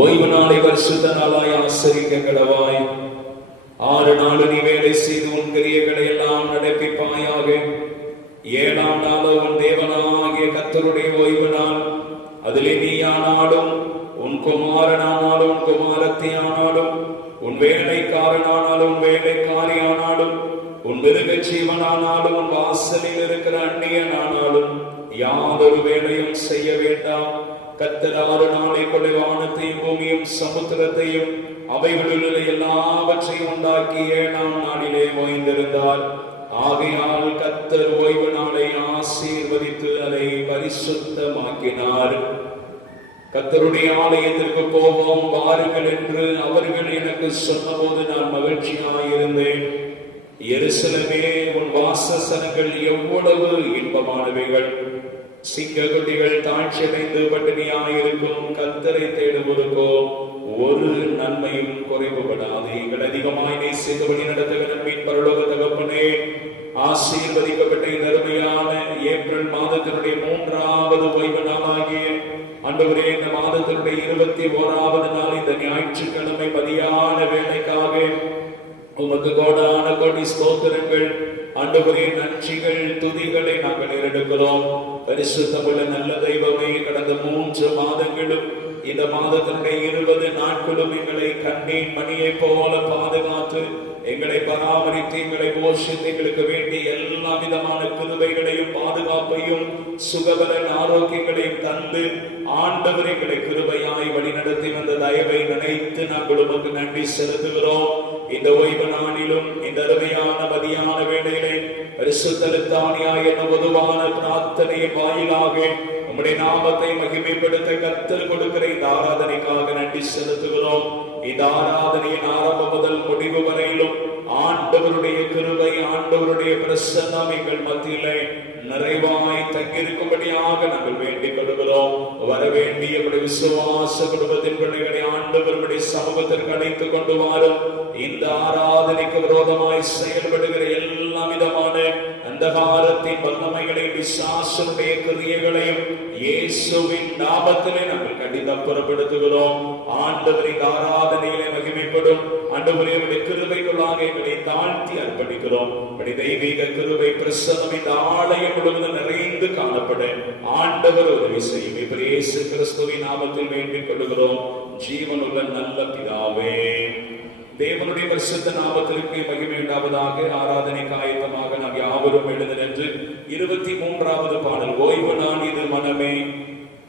ஓய்வு நாளை பரிசுத்த நாளாய் ஆசரிக்க கடவாய். 6 நாள் நீ வேலை செய்து உன் கிரியைகளை எல்லாம் நடப்பிப்பாயாக. 7ஆம் நாள் உன் தேவனாகிய கர்த்தருடைய ஓய்வு நாள். அதிலே நீ ஆனாலும் உன் குமாரனானாலும் உன் குமாரத்தி ஆனாலும் உன் வேலைக்காரனானாலும் உன் வேலைக்காரி ஆனாலும் உன் மிருக ஜீவனானாலும் உன் வாசலில் இருக்கிற அந்நியனானாலும் யாதொரு வேலையும் செய்ய வேண்டாம். கர்த்தர் 6 நாளைக்குள்ளே வானத்தையும் பூமியும் சமுத்திரத்தையும் அவைகளுள்ள எல்லாவற்றையும் உண்டாக்கி 7ஆம் நாளிலே ஓய்ந்திருந்தார். ஆகையால் கர்த்தர் ஓய்வு நாளை ஆசீர்வதித்து அதை பரிசுத்தமாக்கினார். கர்த்தருடைய ஆலயத்திற்கு போவோம் வாருங்கள் என்று அவர்கள் எனக்கு சொன்னபோது நான் மகிழ்ச்சியாயிருந்தேன். எருசலேமே, உன் வாசஸ்தலங்கள் எவ்வளவு இன்பமானவைகள்! சிங்கக்குட்டிகள் தாழ்ச்சியடைந்து பட்டினியாயிருக்கும். கர்த்தரை தேடுவதற்கோ ஒரு நன்மையும் குறைவுபடாது. எங்கள் அதிகமாய் நேசித்து வழி நடத்துகிற நன்மையின் பரலோக தகப்பனே, ஆசீர்வதிக்கப்பட்ட இந்த அருமையான ஏப்ரல் மாதத்தினுடைய 3வது ஓய்வு நாளாகிய ஆண்டவரே, இந்த மாதத்தினுடைய 21வது நாள் இந்த ஞாயிற்றுக்கிழமை மதியான வேலைக்காக உமக்கு கோடான கோடி ஸ்தோத்திரங்கள். ஆண்டவரே, நன்றிகள் துதிகளை நாங்கள் ஏறெடுக்கிறோம். பரிசுத்தமுள்ள நல்ல தெய்வமே, கடந்த 3 மாதங்களும் இந்த மாதத்தினுடைய 20 நாட்களும் எங்களை கண்ணீர் மணியை போல பாதுகாத்து எங்களை பராமரித்து எங்களை போஷித்து எங்களுக்கு வேண்டிய எல்லா விதமான கிருபைகளையும் பாதுகாப்பையும் சுகபலன் ஆரோக்கியங்களையும் தந்து ஆண்டவர் எங்களை கிருபையாய் வழி நடத்தி வந்த தயவை நினைத்து நாங்கள் உமக்கு நன்றி செலுத்துகிறோம். இந்த ஓய்வு நாளிலும் இந்த அருமையான மதியான வேளையிலே பரிசுத்தலுத்தானியாய் என்ற பொதுவான பிரார்த்தனையின் வாயிலாக உம்முடைய நாமத்தை மகிமைப்படுத்த கர்த்தர் கொடுக்கிற இந்த ஆராதனைக்காக நன்றி செலுத்துகிறோம். இந்த ஆராதனையின் ஆரம்பம் முதல் முடிவு வரையிலும் ஆண்டவருடைய கிருபை, ஆண்டவருடைய பிரசன்னம் எங்கள் மத்தியிலே நிறைவாய் தங்கியிருக்கும்படியாக நாங்கள் வேண்டிக் கொள்கிறோம். வர வேண்டிய விசுவாச குடும்பத்தின் பிள்ளைகளை ஆண்டவருடைய சமூகத்திற்கு அழைத்துக் கொண்டு வாரும். இந்த ஆராதனைக்கு விரோதமாய் செயல்படுகிற எல்லா விதமான அந்தகாரத்தின் வல்லமைகளையும் பிசாசுடைய கிரியைகளையும் இயேசுவின் நாமத்திலே நாங்கள் கண்டிதப்புறப்படுத்துகிறோம். ஆண்டவரின் ஆராதனையிலே மகிமைப்படும் ஆண்டவருடைய கிருபைக்குள்ளாக எங்களை தாழ்த்தி அர்ப்பணிக்கிறோம். தெய்வீக கிருபை பிரசன்னம் இந்த ஆலயம் முழுவதும் நிறைந்து காணப்பட ஆண்டவர் உதவி செய்யும். இப்ப இயேசு கிறிஸ்துவின் நாமத்தில் வேண்டிக் கொள்கிறோம். ஜீவனுள்ள நல்ல பிதாவே, தேவனுடைய பரிசுத்த நாமத்திற்கு மகிமை உண்டாவதாக. ஆராதனைக்கு ஆயத்தமாக நாம் யாவரும் எழுந்து நின்று 23வது பாடல், ஓய்வு நாள் இது மனமே,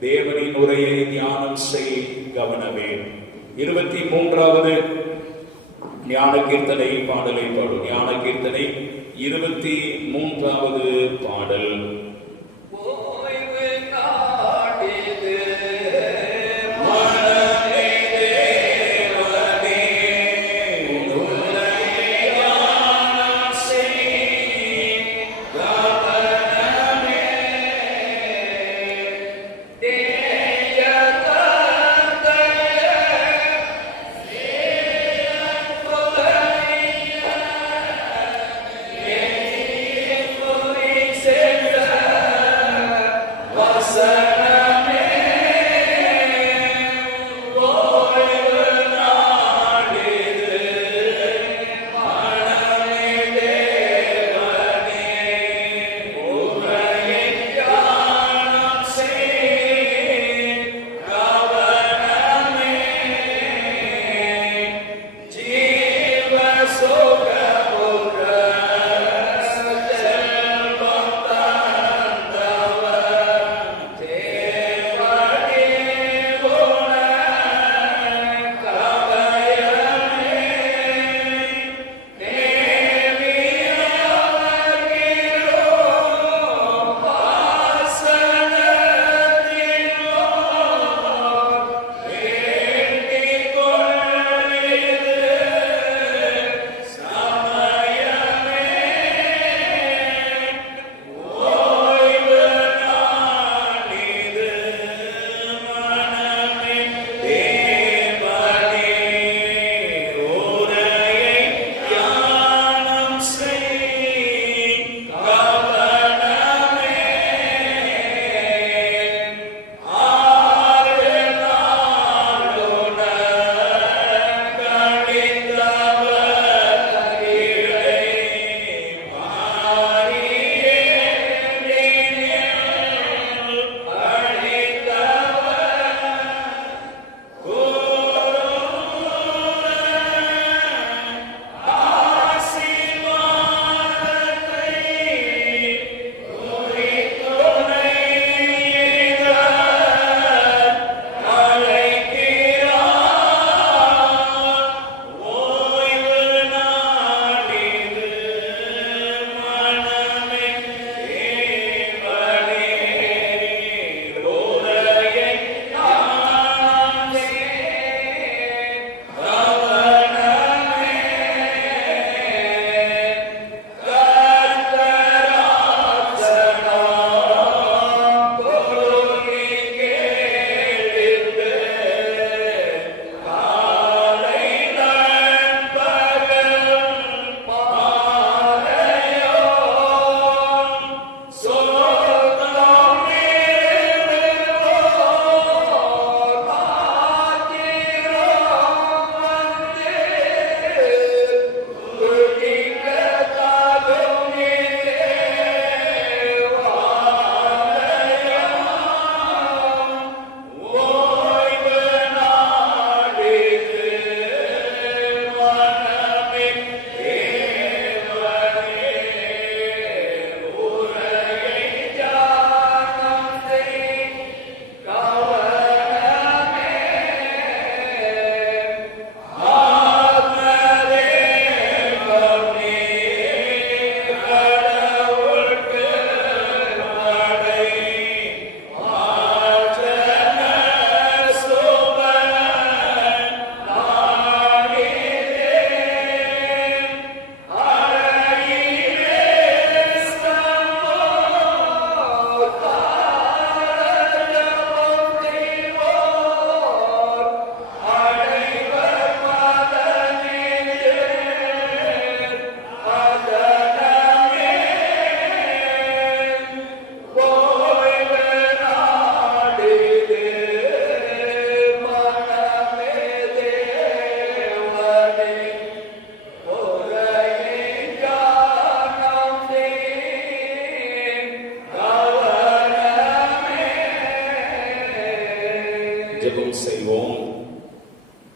தேவனின் உரையை தியானம் செய் கவனமே. 23வது ஞான கீர்த்தனை பாடலை பாடும். ஞான கீர்த்தனை 23வது பாடல். Yeah.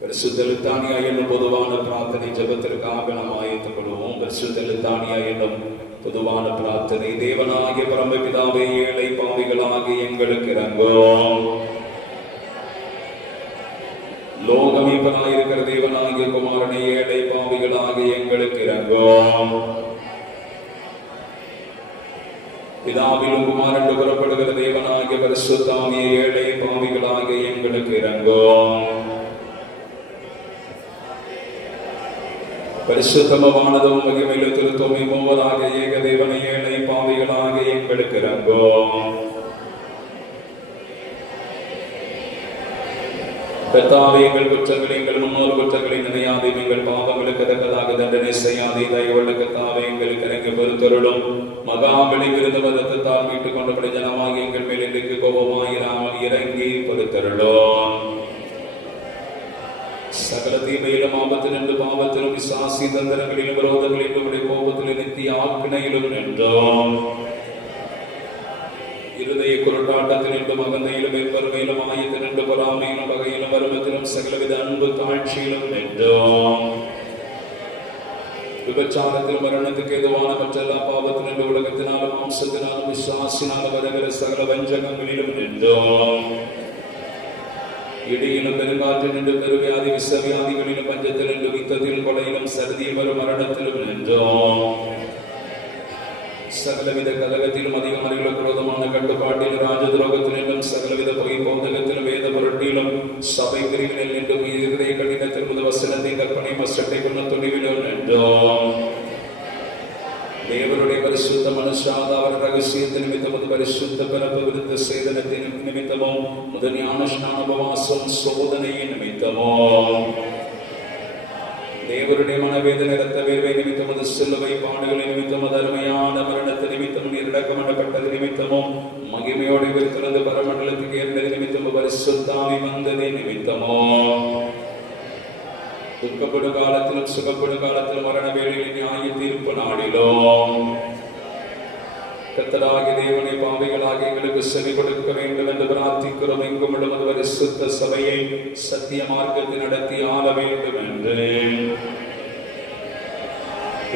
பரிசுத்த லித்தானியா என்னும் பொதுவான பிரார்த்தனை ஜெபத்திற்காக நாம் ஆயத்தம் கொள்வோம். பரிசுத்த லித்தானியா என்னும் பொதுவான பிரார்த்தனை. தேவனாகிய பரமபிதாவே, ஏழை பாவிகளாகிய எங்களுக்கு இரங்கும். லோகமீபனாயிருக்கிற தேவனாகிய குமாரனை, ஏழை பாவிகளாகிய எங்களுக்கு இரங்கும். பிதாவிலும் குமாரன் புறப்படுகிற தேவனாகிய பரிசுத்தாவியே, ஏழை பாவிகளாகிய எங்களுக்கு இரங்கும். பரிசுத்தமானதும் மகிமையிலும் திருத்தமே மூவராக ஏக தேவனை, ஏழை பாவிகளாக எங்களுக்கு இரங்கும். கர்த்தாவே, எங்கள் குற்றங்களை, எங்கள் முன்னோர் குற்றங்களை நினையாதே, எங்கள் பாவங்களுக்கு தக்கதாக தண்டனை செய்யாதே. தயவுள்ள கர்த்தாவே, எங்களுக்கு இறங்கி பொறுத்தருளும். மகாபலி விருது மதத்தால் மீட்டுக் கொண்டபடி ஜனமாகி எங்கள் மேல் இன்றைக்கு கோபமாயிராமல் இறங்கி பொறுத்தருளும். சகல தீமையிலும், ஆபத்தினின்று பாவத்திலும், விசாசி தந்திரங்களிலும், விரோதங்களிலும், கோபத்திலும், நித்திய ஆக்கினையிலும் நின்றோம். இருதய குருட்டாட்டத்திலும், அகந்தையிலும், வெறுமையிலும், ஆயத்தினின்று பொறாமையிலும், வகையிலும், வருமத்திலும், சகலவித அன்பு தாழ்ச்சியிலும் நின்றோம். விபச்சாரத்தில் மரணத்துக்கு எதுவான மற்றெல்லா பாவத்தினின்று உலகத்தினாலும், மாம்சத்தினாலும், விசுவாசினாலும் வருகிற சகல வஞ்சகங்களிலும் நின்றோம். இடையிலும், பெருங்காற்று நின்று, பெருவியாதி, விசவியாதிகளிலும், பஞ்சத்தில் நின்று, யுத்தத்தில், கொலையிலும், சர்தியில் வரும் மரணத்திலும் நின்றோம். சகலவித கலகத்திலும், அதிகாரிகளுக்கு விரோதமான கட்டுப்பாட்டிலும், ராஜதுரோகத்தில் நின்றும், சகலவித பகை போதகத்திலும், வேத பொருட்டிலும், சபை பிரிவினில் நின்றும், இருதய கடினத்தில் முத வசனத்தை கற்பனை மசட்டை கொண்ட துணிவிலும் நின்றோம். தேவருடைய பரிசுத்த மனுஷாதார ரகசியத்தின் நிமித்தமும், பரிசுத்த பிறப்பு விருத்த சேதனத்தின் நிமித்தமும், முதல் ஞான ஸ்நான உபவாசம் சோதனையின் நிமித்தமும், தேவருடைய மனவேதனை இரத்த வேர்வை நிமித்தம், சிலுவை பாடுகள் நிமித்தம், அருமையான மரணத்து நிமித்தம், நீரடக்கமண்டப்பட்டது நிமித்தமும், மகிமையோடு இருக்கிறது பரமண்டலத்துக்கு ஏறினது நிமித்தமும், பரிசுத்தாவி வந்தது நிமித்தமும், துக்கப்படும் காலத்திலும், சுகப்படும் காலத்திலும், மரண வேளையில், நியாய தீர்ப்பு நாளிலும் கர்த்தராகிய தேவனை, பாவிகளாகிய எங்களுக்கு செவி கொடுக்க வேண்டும் என்று பிரார்த்திக்கிறோம். எங்கும் உள்ள பரிசுத்த சபையை சத்திய மார்க்கத்தில் நடத்தி ஆள வேண்டும் என்று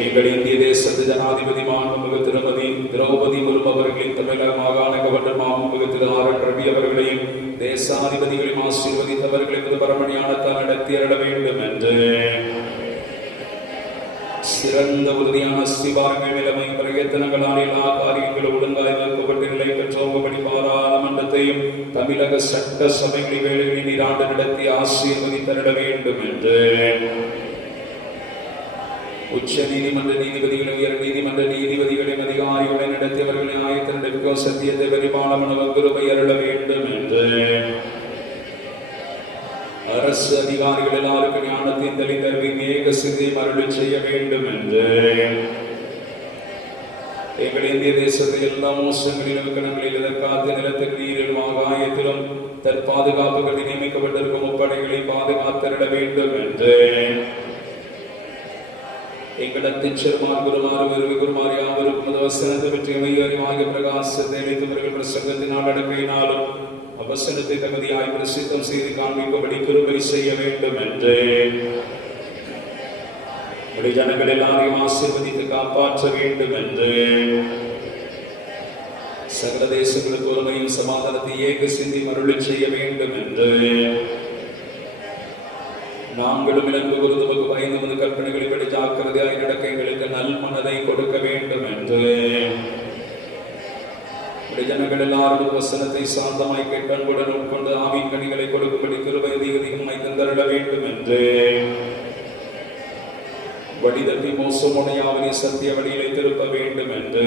எங்கள் இந்திய தேசத்து ஜனாதிபதி மாண்புமிகு திருமதி திரௌபதி முர்மு அவர்களின் தமிழக மாகாண கவர்னர் மாண்புமிகு திரு ஆர் ரவி அவர்களையும் தேசாதிபதிகளையும் ஆசீர்வதித்தவர்களை பரமணியானத்தால் நடத்தி அருள வேண்டும் என்று சிறந்த உறுதியான சிவார்கள் நிலைமை பிரயத்தனங்களால் எல்லா காரியங்களும் ஒழுங்காய் வைக்கப்பட்டு நிலை பெற்றோம்படி பாராளுமன்றத்தையும் தமிழக சட்ட சபைகளை வேலைகளில் நீராண்டு நடத்தி ஆசீர்வதித்தருள வேண்டும் என்று உச்ச நீதிமன்ற நீதிபதிகளும், உயர் நீதிமன்ற நீதிபதிகளையும் அதிகாரிகளை நடத்தியவர்களை ஆயத்தினருக்கோ சத்தியத்தை பரிபாலன கிருபை அருள வேண்டும் என்று அரசு அதிகாரிகள் எல்லாருக்கும் ஞானத்தின் தெளிந்தறிவை மேக சிந்தை மருள் செய்ய வேண்டும் என்று எங்கள் இந்திய தேசத்தில் எல்லா மோசங்களிலும், கணங்களில், எதற்காக நிலத்தில், நீரிலும், ஆகாயத்திலும் தற்பாதுகாப்புகள் நியமிக்கப்பட்டிருக்கும் முப்படைகளை பாதுகாத்திட வேண்டும் என்று எங்களத்தின் சிறுமார் குருமாறு விருவி குருமாரி யாவருக்கும் அவசரத்தை பற்றி மையறிவாகிய பிரகாசத்தை அளித்தவர்கள் பிரசங்கத்தினால் அடக்கையினாலும் அவசரத்தை தகுதியாய் பிரசித்தம் செய்து காண்பிக்கும்படி கிருபை செய்ய வேண்டும் என்று ஜனங்கள் எல்லாரையும் ஆசீர்வதித்து காப்பாற்ற வேண்டும் என்று சகல தேசங்களுக்கு ஒருமையும் சமாதானத்தை ஏக சிந்தி மருள் செய்ய வேண்டும் என்று நாங்களும் இழந்து குருதுவுக்கு பயந்து கற்பனைகளை படி ஜாக்கிரதையாய் நடக்க எங்களுக்கு நல் மனதை கொடுக்க வேண்டும் என்று ஜனங்கள் எல்லாரும் வசனத்தை சாந்தமாய் கேட்பன்புடன் உட்கொண்டு ஆவின் கனிகளை கொடுக்கும்படி கிருபை அதிகமாய் தந்தருள வேண்டும் என்று வடிதட்டி மோசமுடையாவனை சத்திய வழியிலே திருப்ப வேண்டும் என்று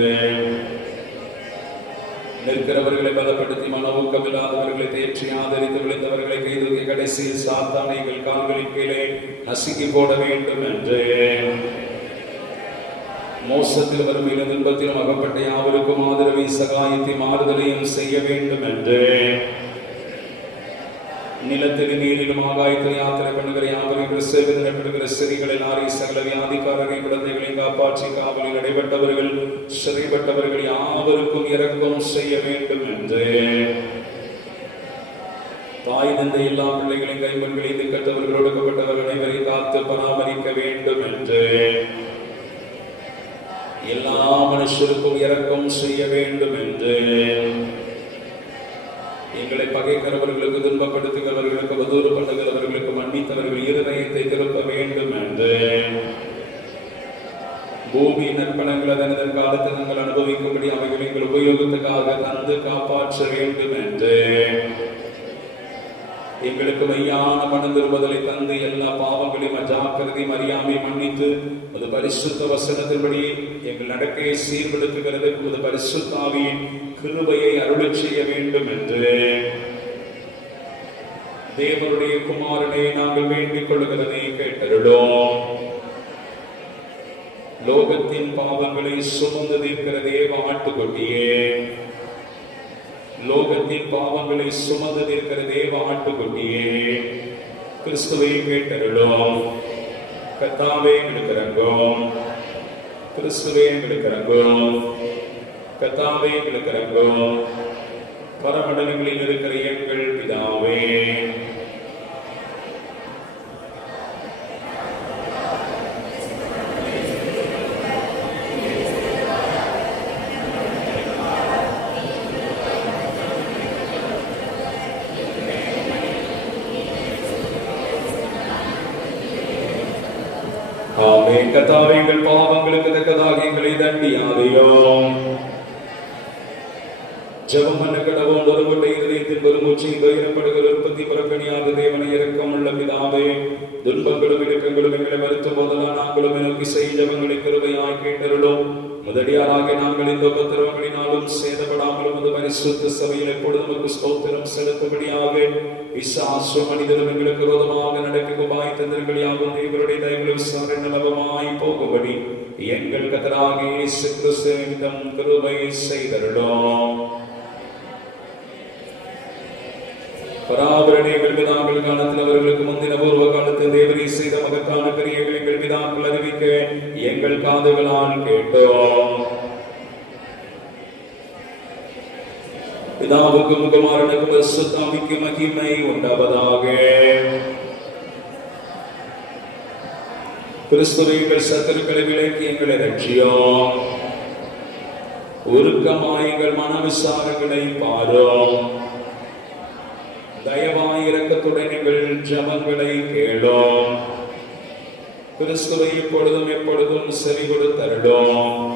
நிற்கிறவர்களை பலப்படுத்தி மனவூக்கமில்லாதவர்களை தேற்றி ஆதரித்து விளைந்தவர்களை கைதூக்கி கடைசியில் சாத்தானைகள் கால்களின் கீழே நசுக்கி போட வேண்டும் என்று மோசத்தில் வரும் துன்பத்திலும் அகப்பட்ட யாவருக்கும் ஆதரவை சகாயத்தை மாறுதலையும் செய்ய வேண்டும் என்று நிலத்தில் நீரிலும் ஆகாயத்தில் யாத்திரை பண்ணுகிற யாவரையும் சேவைப்படுகிற சிறிகள் எல்லாரையும் சகல வியாதிக்காரரை குழந்தைகளை காப்பாற்றி காவலில் நடைபெற்றவர்கள் சிறைப்பட்டவர்கள் யாவருக்கும் இரக்கம் செய்ய வேண்டும் என்று தாய் தந்தை எல்லா பிள்ளைகளையும் கைப்பண்களை திக்கற்றவர்கள் ஒடுக்கப்பட்ட காத்து பராமரிக்க வேண்டும் என்று எல்லா மனுஷருக்கும் இரக்கம் செய்ய வேண்டும் என்று எங்களை பகைக்கிறவர்களுக்கு துன்பப்படுத்துகிறவர்களுக்கு அவதூறு பண்ணுகிறவர்களுக்கு மன்னித்தவர்கள் இருதயத்தை திருப்ப வேண்டும் என்று பூமியின் நற்பணங்கள் அதன் காலத்தில் நாங்கள் அனுபவிக்கும்படி அவைகள் எங்கள் உபயோகத்துக்காக தந்து காப்பாற்ற வேண்டும் என்று எங்களுக்கு மையான மனம் திரும்புதலை தந்து எல்லா பாவங்களையும் அஜாக்கிரதையும் அறியாமை மன்னித்து அது பரிசுத்த வசனத்தின்படி எங்கள் நடக்கையை சீர்படுத்துகிறது அது பரிசுத்தாவியின் கிருபையை அருளச் செய்ய வேண்டும் என்று தேவனுடைய குமாரனை நாங்கள் வேண்டிக் கொள்கிறதை கேட்டருளோம். லோகத்தின் பாவங்களை சுமந்து தீர்க்கிற தேவ ஆட்டுக்குட்டியே, லோகத்தின் பாவங்களை சுமந்து தீர்க்கிற தேவ ஆட்டுக்குட்டியே, கிறிஸ்துவை கேட்டருளோம். கர்த்தாவே எங்களுக்கு இரங்கும், கிறிஸ்துவே எங்களுக்கு இரங்கும், கர்த்தாவே எங்களுக்கு இரங்கும். பரமண்டலங்களில் இருக்கிற எங்கள் பிதாவே, கர்த்தாவே எங்கள் பாவங்களுக்கு தக்கதாக எங்களை தண்டியாதையோம். ஜெபம் பண்ண கடவோம். ஒருவருடைய இதயத்தில் பெருமூச்சில் பகிரப்படுகிற உற்பத்தி புறக்கணியாத தேவனை இரக்கமுள்ள பிதாவே, துன்பங்களும் இடுக்கங்களும் எங்களை வருத்தும் போதெல்லாம் நாங்களும் நோக்கி செய்ய ஜெபங்களை கிருபையாய் கேட்டருளும். முதலியாராக நாங்கள் இந்த உபத்திரவங்களினாலும் சேதப்படாமலும் அது பரிசுத்த சபையில் எப்பொழுதும் நமக்கு ஸ்தோத்திரம் செலுத்தும்படியாக விசுவாச மனிதரும் எங்களுக்கு விரோதமாக நடக்க உபாய் தந்திரங்களாகவும் தேவனுடைய தயவுகளை விசாரணை நலவமாய் போகும்படி எங்கள் கர்த்தராகிய இயேசு கிறிஸ்துவிடம் கிருபை செய்தருளும். பராபரனை எங்கள் பிதாக்கள் காலத்தில் அவர்களுக்கு முந்தின பூர்வ காலத்தில் தேவனை செய்த மகத்தான கிரியைகளை எங்கள் பிதாக்கள் அறிவிக்க எங்கள் காதுகளால் கேட்டோம். பிதாவுக்கும் குமாரனுக்கும் பரிசுத்தாவிக்கு மகிமை உண்டாவதாக. கிறிஸ்துவை எங்கள் சத்துருக்களை விலக்கி எங்களை ரட்சியோம். உருக்கமாய் எங்கள் மனவிசாரங்களை பாரோம். தயவாய் இரக்கத்துடன் எங்கள் ஜெபங்களை கேளோம். கிறிஸ்துவை எப்பொழுதும் எப்பொழுதும் செவி கொடுத்தருளோம்.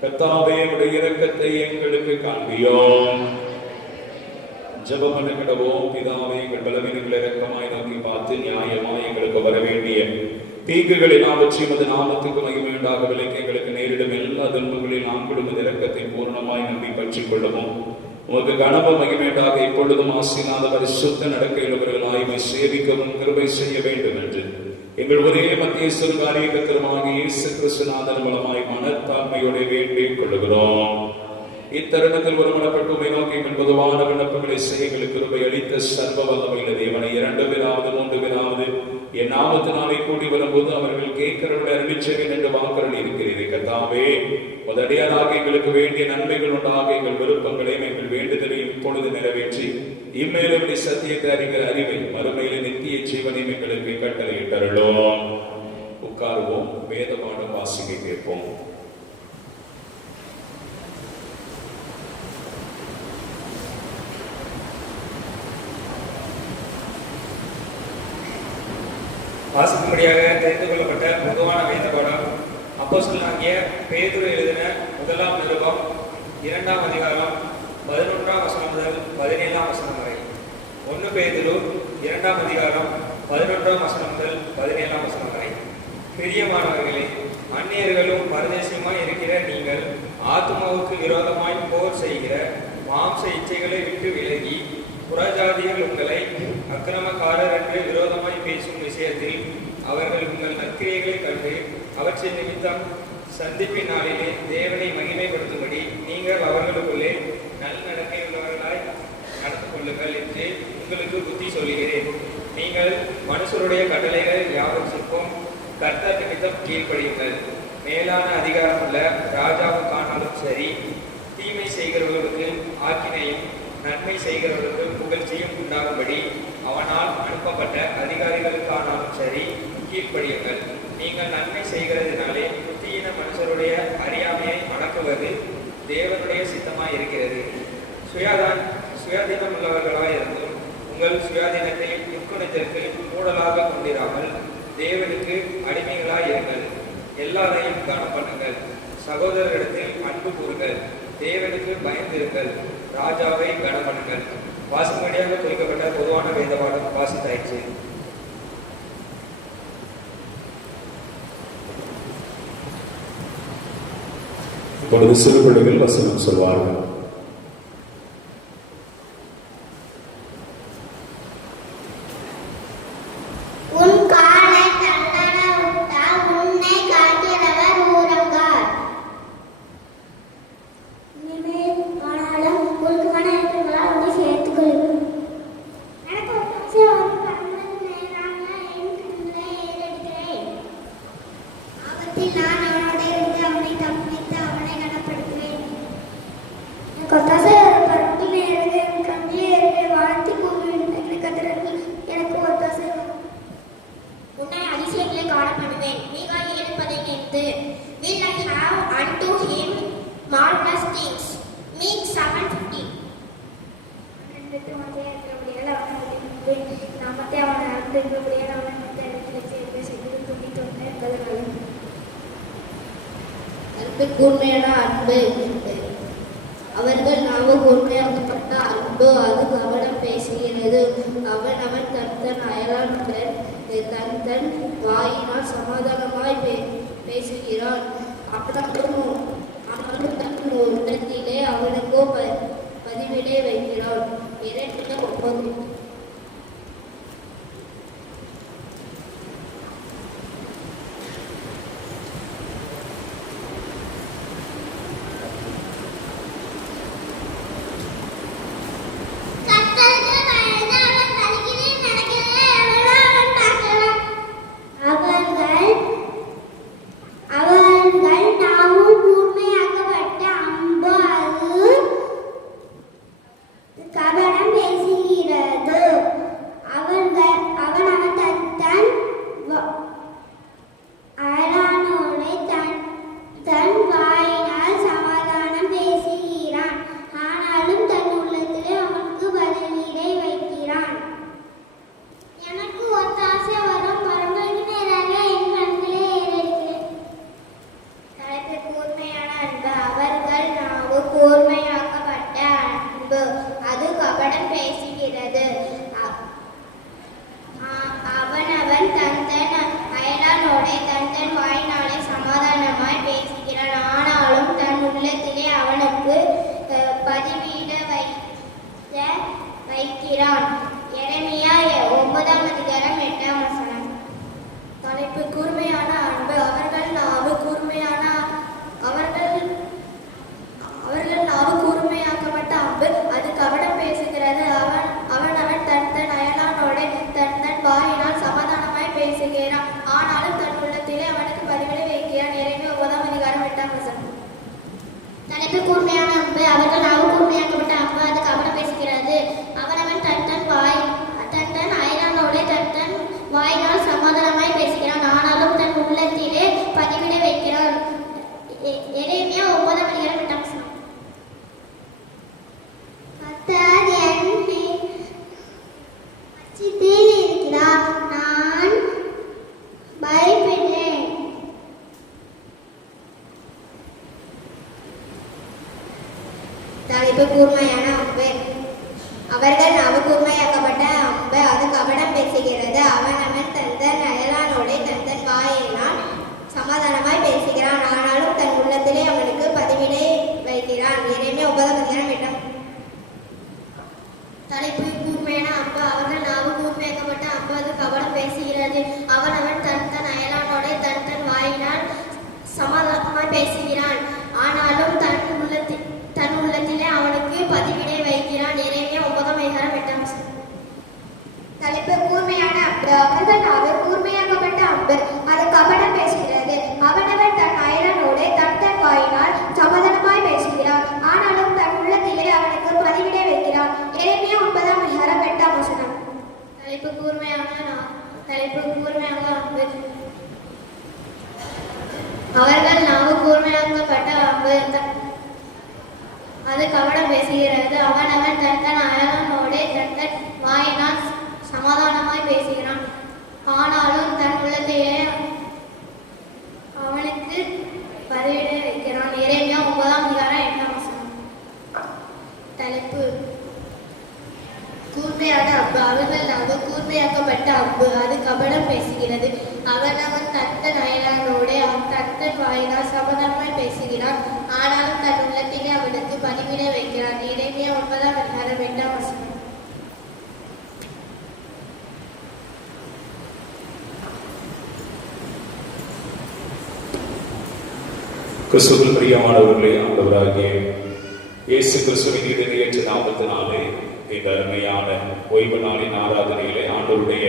கர்த்தாவே உடைய இரக்கத்தை எங்களுக்கு காண்பியோம். ஜெபம் பண்ண கிடவோம். பிதாவே எங்கள் பலவீனங்களை இரக்கமாய் நோக்கி பார்த்து நியாயமாய் எங்களுக்கு வர வேண்டிய தீங்குகளை நாமற்றியும் அது நாமத்துக்கு மகிமை உண்டாக விலைக்கு எங்களுக்கு நேரிடும் எல்லா துன்பங்களில் நாங்களும் அது இரக்கத்தை பூர்ணமாய் நம்பி பற்றிக் கொள்ளவும் உமக்கு கனவ மகிமையாக இப்பொழுதும் ஆசீர்வாத பரிசுத்த நடக்கையுள்ளவர்களாய் சேவிக்கவும் கிருபை செய்ய வேண்டும் என்று எங்கள் ஒரே மத்திய காரியகத்திரமாக இயேசு கிறிஸ்துநாதன் மூலமாய் மனத்தாழ்மையோடு வேண்டிக் கொள்கிறோம். இத்தருணத்தில் ஒருமனப்பட்டு உம்மை நோக்கி எங்கள் பொதுவான விண்ணப்பங்களை செய்ய எங்களுக்கு கிருபை அளித்த சர்வ வல்லமையுள்ள தேவனை 2 பேராவது 3 பேராவது என் நாமத்தினாலே கூடி வரும்போது அவர்கள் கேட்கிறவர்களை அருளிச்சேன் என்று வாக்குறுதி இருக்கிறீர்கள். கர்த்தாவே முதலியாராக எங்களுக்கு வேண்டிய நன்மைகள் உண்டாக எங்கள் விருப்பங்களையும் எங்கள் வேண்டுதலையும் இப்பொழுது நிறைவேற்றி இம்மேலும் சத்தியத்தை அறிகிற அறிவை மறுமையில நித்திய ஜீவனையும் எங்களுக்கு கட்டளையிட்டருளோம். உட்காருவோம். வேத பாடம் வாசிக்க கேட்போம். வாசிக்கும்படியாக தெரிந்து கொள்ளப்பட்ட பொதுவான வேத பாடம் அப்போஸ்தலனாகிய பேதுரு எழுதின முதலாம் நிருபம் 2ஆம் அதிகாரம் 11ஆம் வசனம் முதல் 17ஆம் வசனம் வரை. 1 பேதுரு 2ஆம் அதிகாரம் 11ஆம் வசனம் முதல் 17ஆம் வசனம் வரை. பிரியமானவர்களே, அந்நியர்களும் பரதேசியமாய் இருக்கிற நீங்கள் ஆத்துமாவுக்கு விரோதமாய் போர் செய்கிற மாம்ச இச்சைகளை விட்டு விலகி புறஜாதிகள் உங்களை அக்கிரமக்காரர் என்று விரோதமாய் பேசும் விஷயத்தில் அவர்கள் உங்கள் நற்கிரியைகளை கண்டு அவற்றை நிமித்தம் சந்திப்பின் நாளிலே தேவனை மகிமைப்படுத்தும்படி நீங்கள் அவர்களுக்குள்ளே நல்நடக்கை உள்ளவர்களாய் நடந்து கொள்ளுங்கள் என்று உங்களுக்கு புத்தி சொல்கிறேன். நீங்கள் மனுஷருடைய கட்டளைகள் யாவற்றுக்கும் கர்த்தர் நிமித்தம் கீழ்ப்படியுங்கள். மேலான அதிகாரம் உள்ள ராஜாவுக்கானாலும் சரி, தீமை செய்கிறவர்களுக்கு ஆக்கினையும் நன்மை செய்கிறவர்களுக்கு புகழ்ச்சியும் உண்டாகும்படி அவனால் அனுப்ப அனுப்பப்பட்ட அதிகாரிகளுக்கானாலும் சரி கீழ்ப்படியுங்கள். நீங்கள் நன்மை செய்கிறதினாலே புத்தியின மனுஷருடைய அறியாமையை அடக்குவது தேவனுடைய சித்தமாய் இருக்கிறது. சுயாதீனம் உள்ளவர்களாய் இருந்தும் உங்கள் சுயாதீனத்தை துர்க்குணத்திற்கு மூடலாக கொண்டிராமல் தேவனுக்கு அடிமைகளாய் இருங்கள். எல்லாரையும் கனம் பண்ணுங்கள். சகோதரரிடத்தில் அன்பு கூறுங்கள். தேவனுக்கு பயந்திருங்கள். ராஜாவை கனம் பண்ணுங்கள். வாசப்படியாக குறிக்கப்பட்ட பொதுவான வேதவாதம் வாசித்தாயிற்று. இப்பொழுது சிறு பிள்ளைகள் வசனம் சொல்வார்கள். கூர்மையான அன்பு. அவர்கள் நாம கூர்மையாக்கப்பட்ட அன்பு அது கவனம் பேசுகிறது. அவன் தன் அயலானுடன் தன் வாயினால் சமாதானமாய் பேசுகிறான். ஆனாலும் தன் உள்ளத்திலே அவனுக்கோ பதிவிடை வைக்கிறான். 2:9. கூர்மையான அம்பு. அவர்கள் நாவு கூர்மையாக்கப்பட்ட அம்பு அது கபடம் பேசுகிறது. அவன் தன் அயலானோடு தன் வாயினால் சமாதானமாய் பேசுகிறான். ஆனாலும் தன் உள்ளத்திலே அவனுக்கு பதிவிடை வைக்கிறான். எரேமியா 9:8. தலைப்பு கூர்மையான அம்பு. அவர்கள் நாவு கூர்மையாக்கப்பட்ட அம்பு அது கபடம் பேசுகிறது. அவன் தன் அயலானோடு தன் வாயினால் சமாதானமாய் பேசுகிறான். ஆனாலும் தன் உள்ளத்திலே அவனுக்கு பதிவிடை வைக்கிறான். எரேமியா 9:8. தலைப்பு கூர்மையான அம்பு. அவர்கள் நாவு கூர்மையாக்கப்பட்ட அம்பு அது கபடம் பேசுகிறது. அவனவன் தன் அயலானோடு தன் வாயினால் சமாதானமாய் பேசுகிறான். ஆனாலும் தன் உள்ளத்திலே அவனுக்கு பதிவிடை வைக்கிறான். எரேமியா 9:8. தலைப்பு கூர்மையாக அம்பு. அவர்கள் நாவு கூர்மையாக்கப்பட்ட அம்பு, அது கபடம் பேசுகிறது. அவனவன் தன் அயலானோடே தன் வாயினால் சமாதானமாய் பேசுகிறான், ஆனாலும் தன் உள்ளத்தையே அவனுக்கு பதிவிட வைக்கிறான். எரேமியா 9:8. தலைப்பு: கூர்மையான அம்பு. அவர்கள் நாவு கூர்மையாக்கப்பட்ட அம்பு, அது கபடம் பேசுகிறது. அவனவன் தன் அயலானோடே தன் வாயினால் சமாதானமாய் பேசுகிறான், ஆனாலும் தன் உள்ளத்திலே அவனுக்கு பதிவிட வைக்கிறான். எரேமியா 9:8. கிறிஸ்துவில் பிரியமானவர்களே, ஆண்டவராகிய இயேசு கிறிஸ்துவின் இதயற்ற நாமத்தினாலே இந்த அருமையான ஓய்வு நாளின் ஆராதனையிலே ஆண்டவருடைய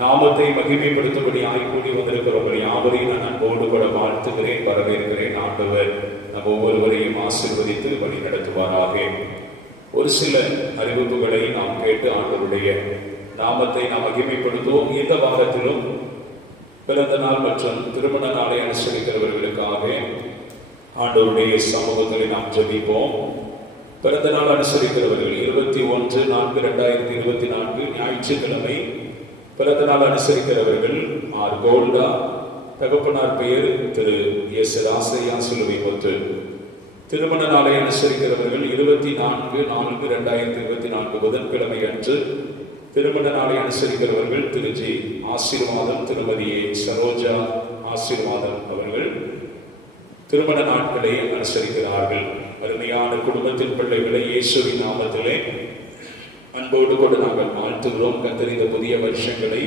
நாமத்தை மகிமைப்படுத்தும்படி கூடி வந்திருக்கிறவர்கள் யாவரையும் நான் அன்போடு கூட வாழ்த்துகிறேன், வரவேற்கிறேன். ஆண்டவர் நம் ஒவ்வொருவரையும் ஆசீர்வதித்து வழி நடத்துவாராக. ஒரு சில அறிவிப்புகளை நாம் கேட்டு ஆண்டவருடைய நாமத்தை நாம் மகிமைப்படுத்துவோம். இந்த வாரத்திலும் பிறந்த நாள் மற்றும் திருமண நாளை அனுசரிக்கிறவர்களுக்காக ஆண்டவருடைய சமூகத்தில் நாம் ஜெபிப்போம். பிறந்த நாள் அனுசரிக்கிறவர்கள் 21/4/2024 ஞாயிற்றுக்கிழமை பிறந்த நாள் அனுசரிக்கிறவர்கள் ஆர் கோல்டா, தகப்பனார் பெயர் திரு எஸ் ராசையா சிலுவைமுத்து. திருமண நாளை அனுசரிக்கிறவர்கள் 24/4/2024 புதன்கிழமை அன்று திருமண நாளை அனுசரிக்கிறவர்கள் திரு ஜி ஆசீர்வாதம், திருமதி ஏ சரோஜா ஆசீர்வாதம் அவர்கள் திருமண நாட்களை அனுசரிக்கிறார்கள். அருமையான குடும்பத்தின் பிள்ளைகளை இயேசுவின் நாமத்திலே அன்போடு கொண்டு நாங்கள் வாழ்த்துகிறோம். கர்த்தர் இந்த புதிய வருஷங்களை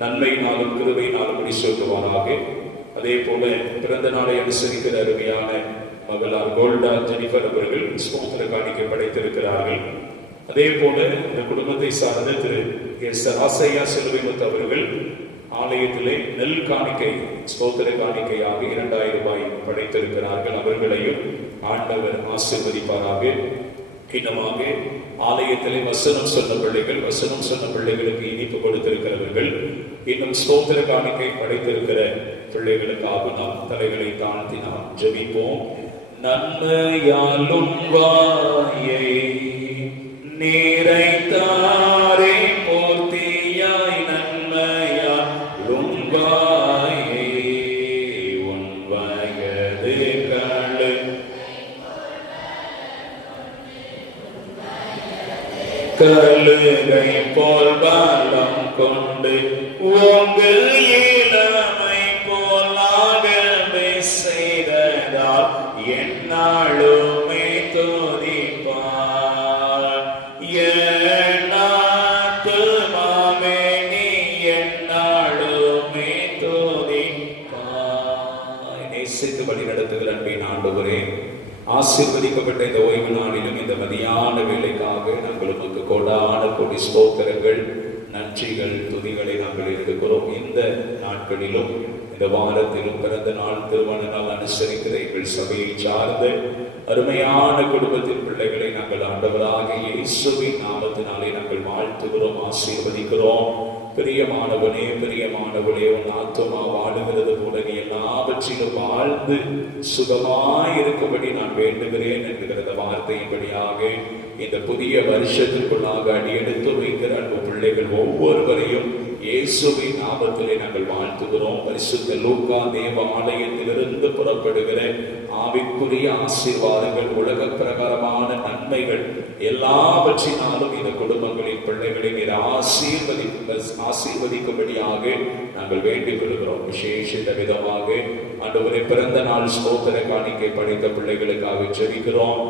நன்மையினாலும் கிருபையினாலும் முடிசூட்டுவாராக. அதே போல பிறந்த நாளை அனுசரிக்கிற அருமையான மகளார் கோல்டா ஜெனிஃபர் அவர்கள் ஸ்தோத்திர காணிக்கை படைத்திருக்கிறார்கள். அதே போல இந்த குடும்பத்தை சார்ந்த திரு எஸ் ராசையா சிலுவைமுத்து அவர்கள் ஆலயத்திலே நெல் காணிக்கை ஸ்தோத்திர காணிக்கையாக 2000 ரூபாய் படைத்திருக்கிறார்கள். அவர்களையும் ஆண்டவர் ஆசீர்வதிப்பாராக. இன்னமாக ஆலயத்திலே வசனம் சொன்ன பிள்ளைகளுக்கு இனிப்பு கொடுத்திருக்கிறவர்கள், இன்னும் ஸ்தோத்திர காணிக்கை படைத்திருக்கிற பிள்ளைகளுக்காக நாம் தலைகளை தாழ்த்தி நாம் ஜெபிப்போம். நன்மையாலும் வாயை நிறைத்தாரே பூர்த்தியாய் நன்மையாலும் வாயை உன் வயது கழுகை போல் பலம் கொண்டு ஓங்கு இளமை போலாகவே செய்ததால் என்னாலுமே துதிப்பார். என்னாத்துமாவே நீ என்னாலுமே துதிப்பார். நேசித்து வழி நடத்துகிற அன்பின் ஆண்டவரே, ஆசீர்வதிக்கப்பட்ட இந்த ஓய்வு நாளிலும் இந்த மதியான வேலைக்காக நாங்கள் உமக்கு கோடான கோடி ஸ்தோத்திரங்கள், நன்றிகள், துதிகளை நாங்கள் எடுக்கிறோம். இந்த நாட்களிலும் இந்த வாரத்திலும் பிறந்த நாள், திருமண நாள் அனுசரிக்கிற எங்கள் சபையை சார்ந்த அருமையான குடும்பத்தின் பிள்ளைகளை நாங்கள் ஆண்டவராக இயேசுவின் நாமத்தினாலே நாங்கள் வாழ்த்துகிறோம், ஆசீர்வதிக்கிறோம். பிரியமானவனே, பிரியமானவளே, உன் ஆத்துமா வாழுகிறது போல நீ எல்லாவற்றிலும் வாழ்ந்து சுகமாய் இருக்கும்படி நான் வேண்டுகிறேன் என்கிற வார்த்தையின்படியாக இந்த புதிய வருஷத்திற்குள்ளாக அடியெடுத்து வைக்கிற அன்பு பிள்ளைகள் ஒவ்வொருவரையும் இயேசுவின் நாமத்திலே நாங்கள் வாழ்த்துகிறோம். பரிசுத்த லூக்கா தேவ ஆலயத்திலிருந்து புறப்படுகிற ஆவிக்குரிய ஆசீர்வாதங்கள், உலக பிரகாரமான நன்மைகள் எல்லாவற்றினாலும் இந்த குடும்பங்களின் பிள்ளைகளை ஆசீர்வதிக்கும்படியாக நாங்கள் வேண்டிக் கொள்கிறோம். விசேஷித்த விதமாக ஆண்டவரை பிறந்த நாள் ஸ்தோத்திர காணிக்கை படைத்த பிள்ளைகளுக்காக ஜெபிக்கிறோம்.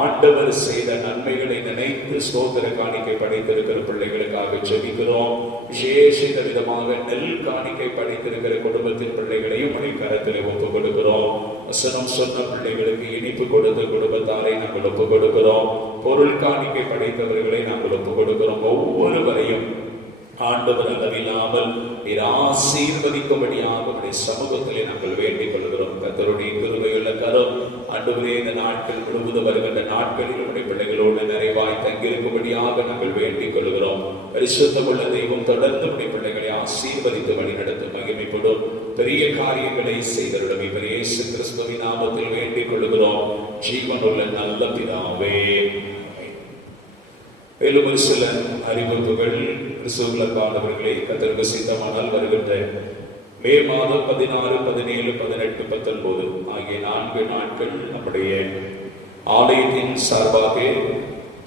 ஆண்டவர் செய்த நன்மைகளை நினைத்து ஸ்தோத்திர காணிக்கை படைத்திருக்கிற பிள்ளைகளுக்காக ஜெபிக்கிறோம். விசேஷித்த விதமாக நெல் காணிக்கை படைத்திருக்கிற குடும்பத்தின் பிள்ளைகளையும் உடைய கரத்திலே ஒப்புக் கொடுக்கிறோம். வசனம் சொன்ன பிள்ளைகளுக்கு இனிப்பு கொடுத்த குடும்பத்தாரை நாங்கள் ஒப்புக் கொடுக்கிறோம். பொருள் காணிக்கை படைத்தவர்களை நாங்கள் ஒப்புக் கொடுக்கிறோம். ஒவ்வொருவரையும் ஆண்டவர் அளவில்லாமல் நீர் ஆசீர்வதிக்கும்படியாக உடைய சமூகத்திலே நாங்கள் வேண்டிக் கொள்கிறோம். கர்த்தருடைய கிருபையுள்ள கரம் ஆண்டவரே இந்த நாட்கள் முழுவதும் வருகின்ற நாட்களில் உடைய பிள்ளைகளோடு நிறைவாய் தங்கியிருக்கும்படியாக நாங்கள் வேண்டிக் கொள்கிறோம். பரிசுத்தமுள்ள தெய்வம் தொடர்ந்து உடைய பிள்ளைகளை ஆசீர்வதித்து வழி நடத்தும் மகிமைப்படும் பெரிய காரியங்களை செய்தருடன் இப்ப இயேசு கிறிஸ்துவின் நாமத்தில் வேண்டிக் கொள்கிறோம் ஜீவனுள்ள நல்ல பிதாவே. மேலும் ஒரு சில அறிவிப்புகள் கிறிஸ்துவுக்கானவர்களை கர்த்தருக்கு சித்தமானால் வருகின்ற மே மாதம் 16, 17, 18, 19 ஆகிய 4 நாட்கள் நம்முடைய ஆலயத்தின் சார்பாக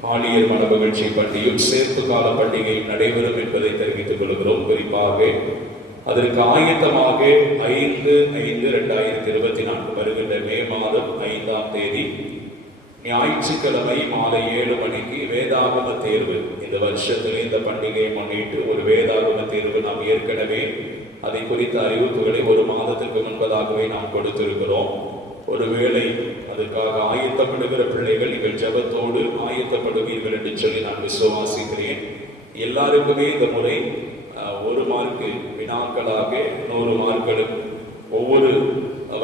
பாலியல் மனமகிழ்ச்சி பண்டிகையும் சேர்ப்பு கால பண்டிகையும் நடைபெறும் என்பதை தெரிவித்துக் கொள்கிறோம். குறிப்பாக அதற்கு ஆயத்தமாக 5/5/2024 வருகின்ற மே மாதம் 5ஆம் தேதி ஞாயிற்றுக்கிழமை மாலை 7 மணிக்கு வேதாகம தேர்வு. இந்த வருஷத்திலே இந்த பண்டிகையை முன்னிட்டு ஒரு வேதாகம தேர்வு நாம் ஏற்கனவே அதை குறித்த அறிவிப்புகளை 1 மாதத்திற்கு முன்பதாகவே நாம் கொடுத்திருக்கிறோம். ஒருவேளை அதற்காக ஆயத்தப்படுகிற பிள்ளைகள் நீங்கள் ஜெபத்தோடு ஆயத்தப்படுவீர்கள் என்று சொல்லி நான் விசுவாசிக்கிறேன். எல்லாருக்குமே இந்த முறை 1 மார்க்கு வினாக்களாக 100 மார்க்களும் ஒவ்வொரு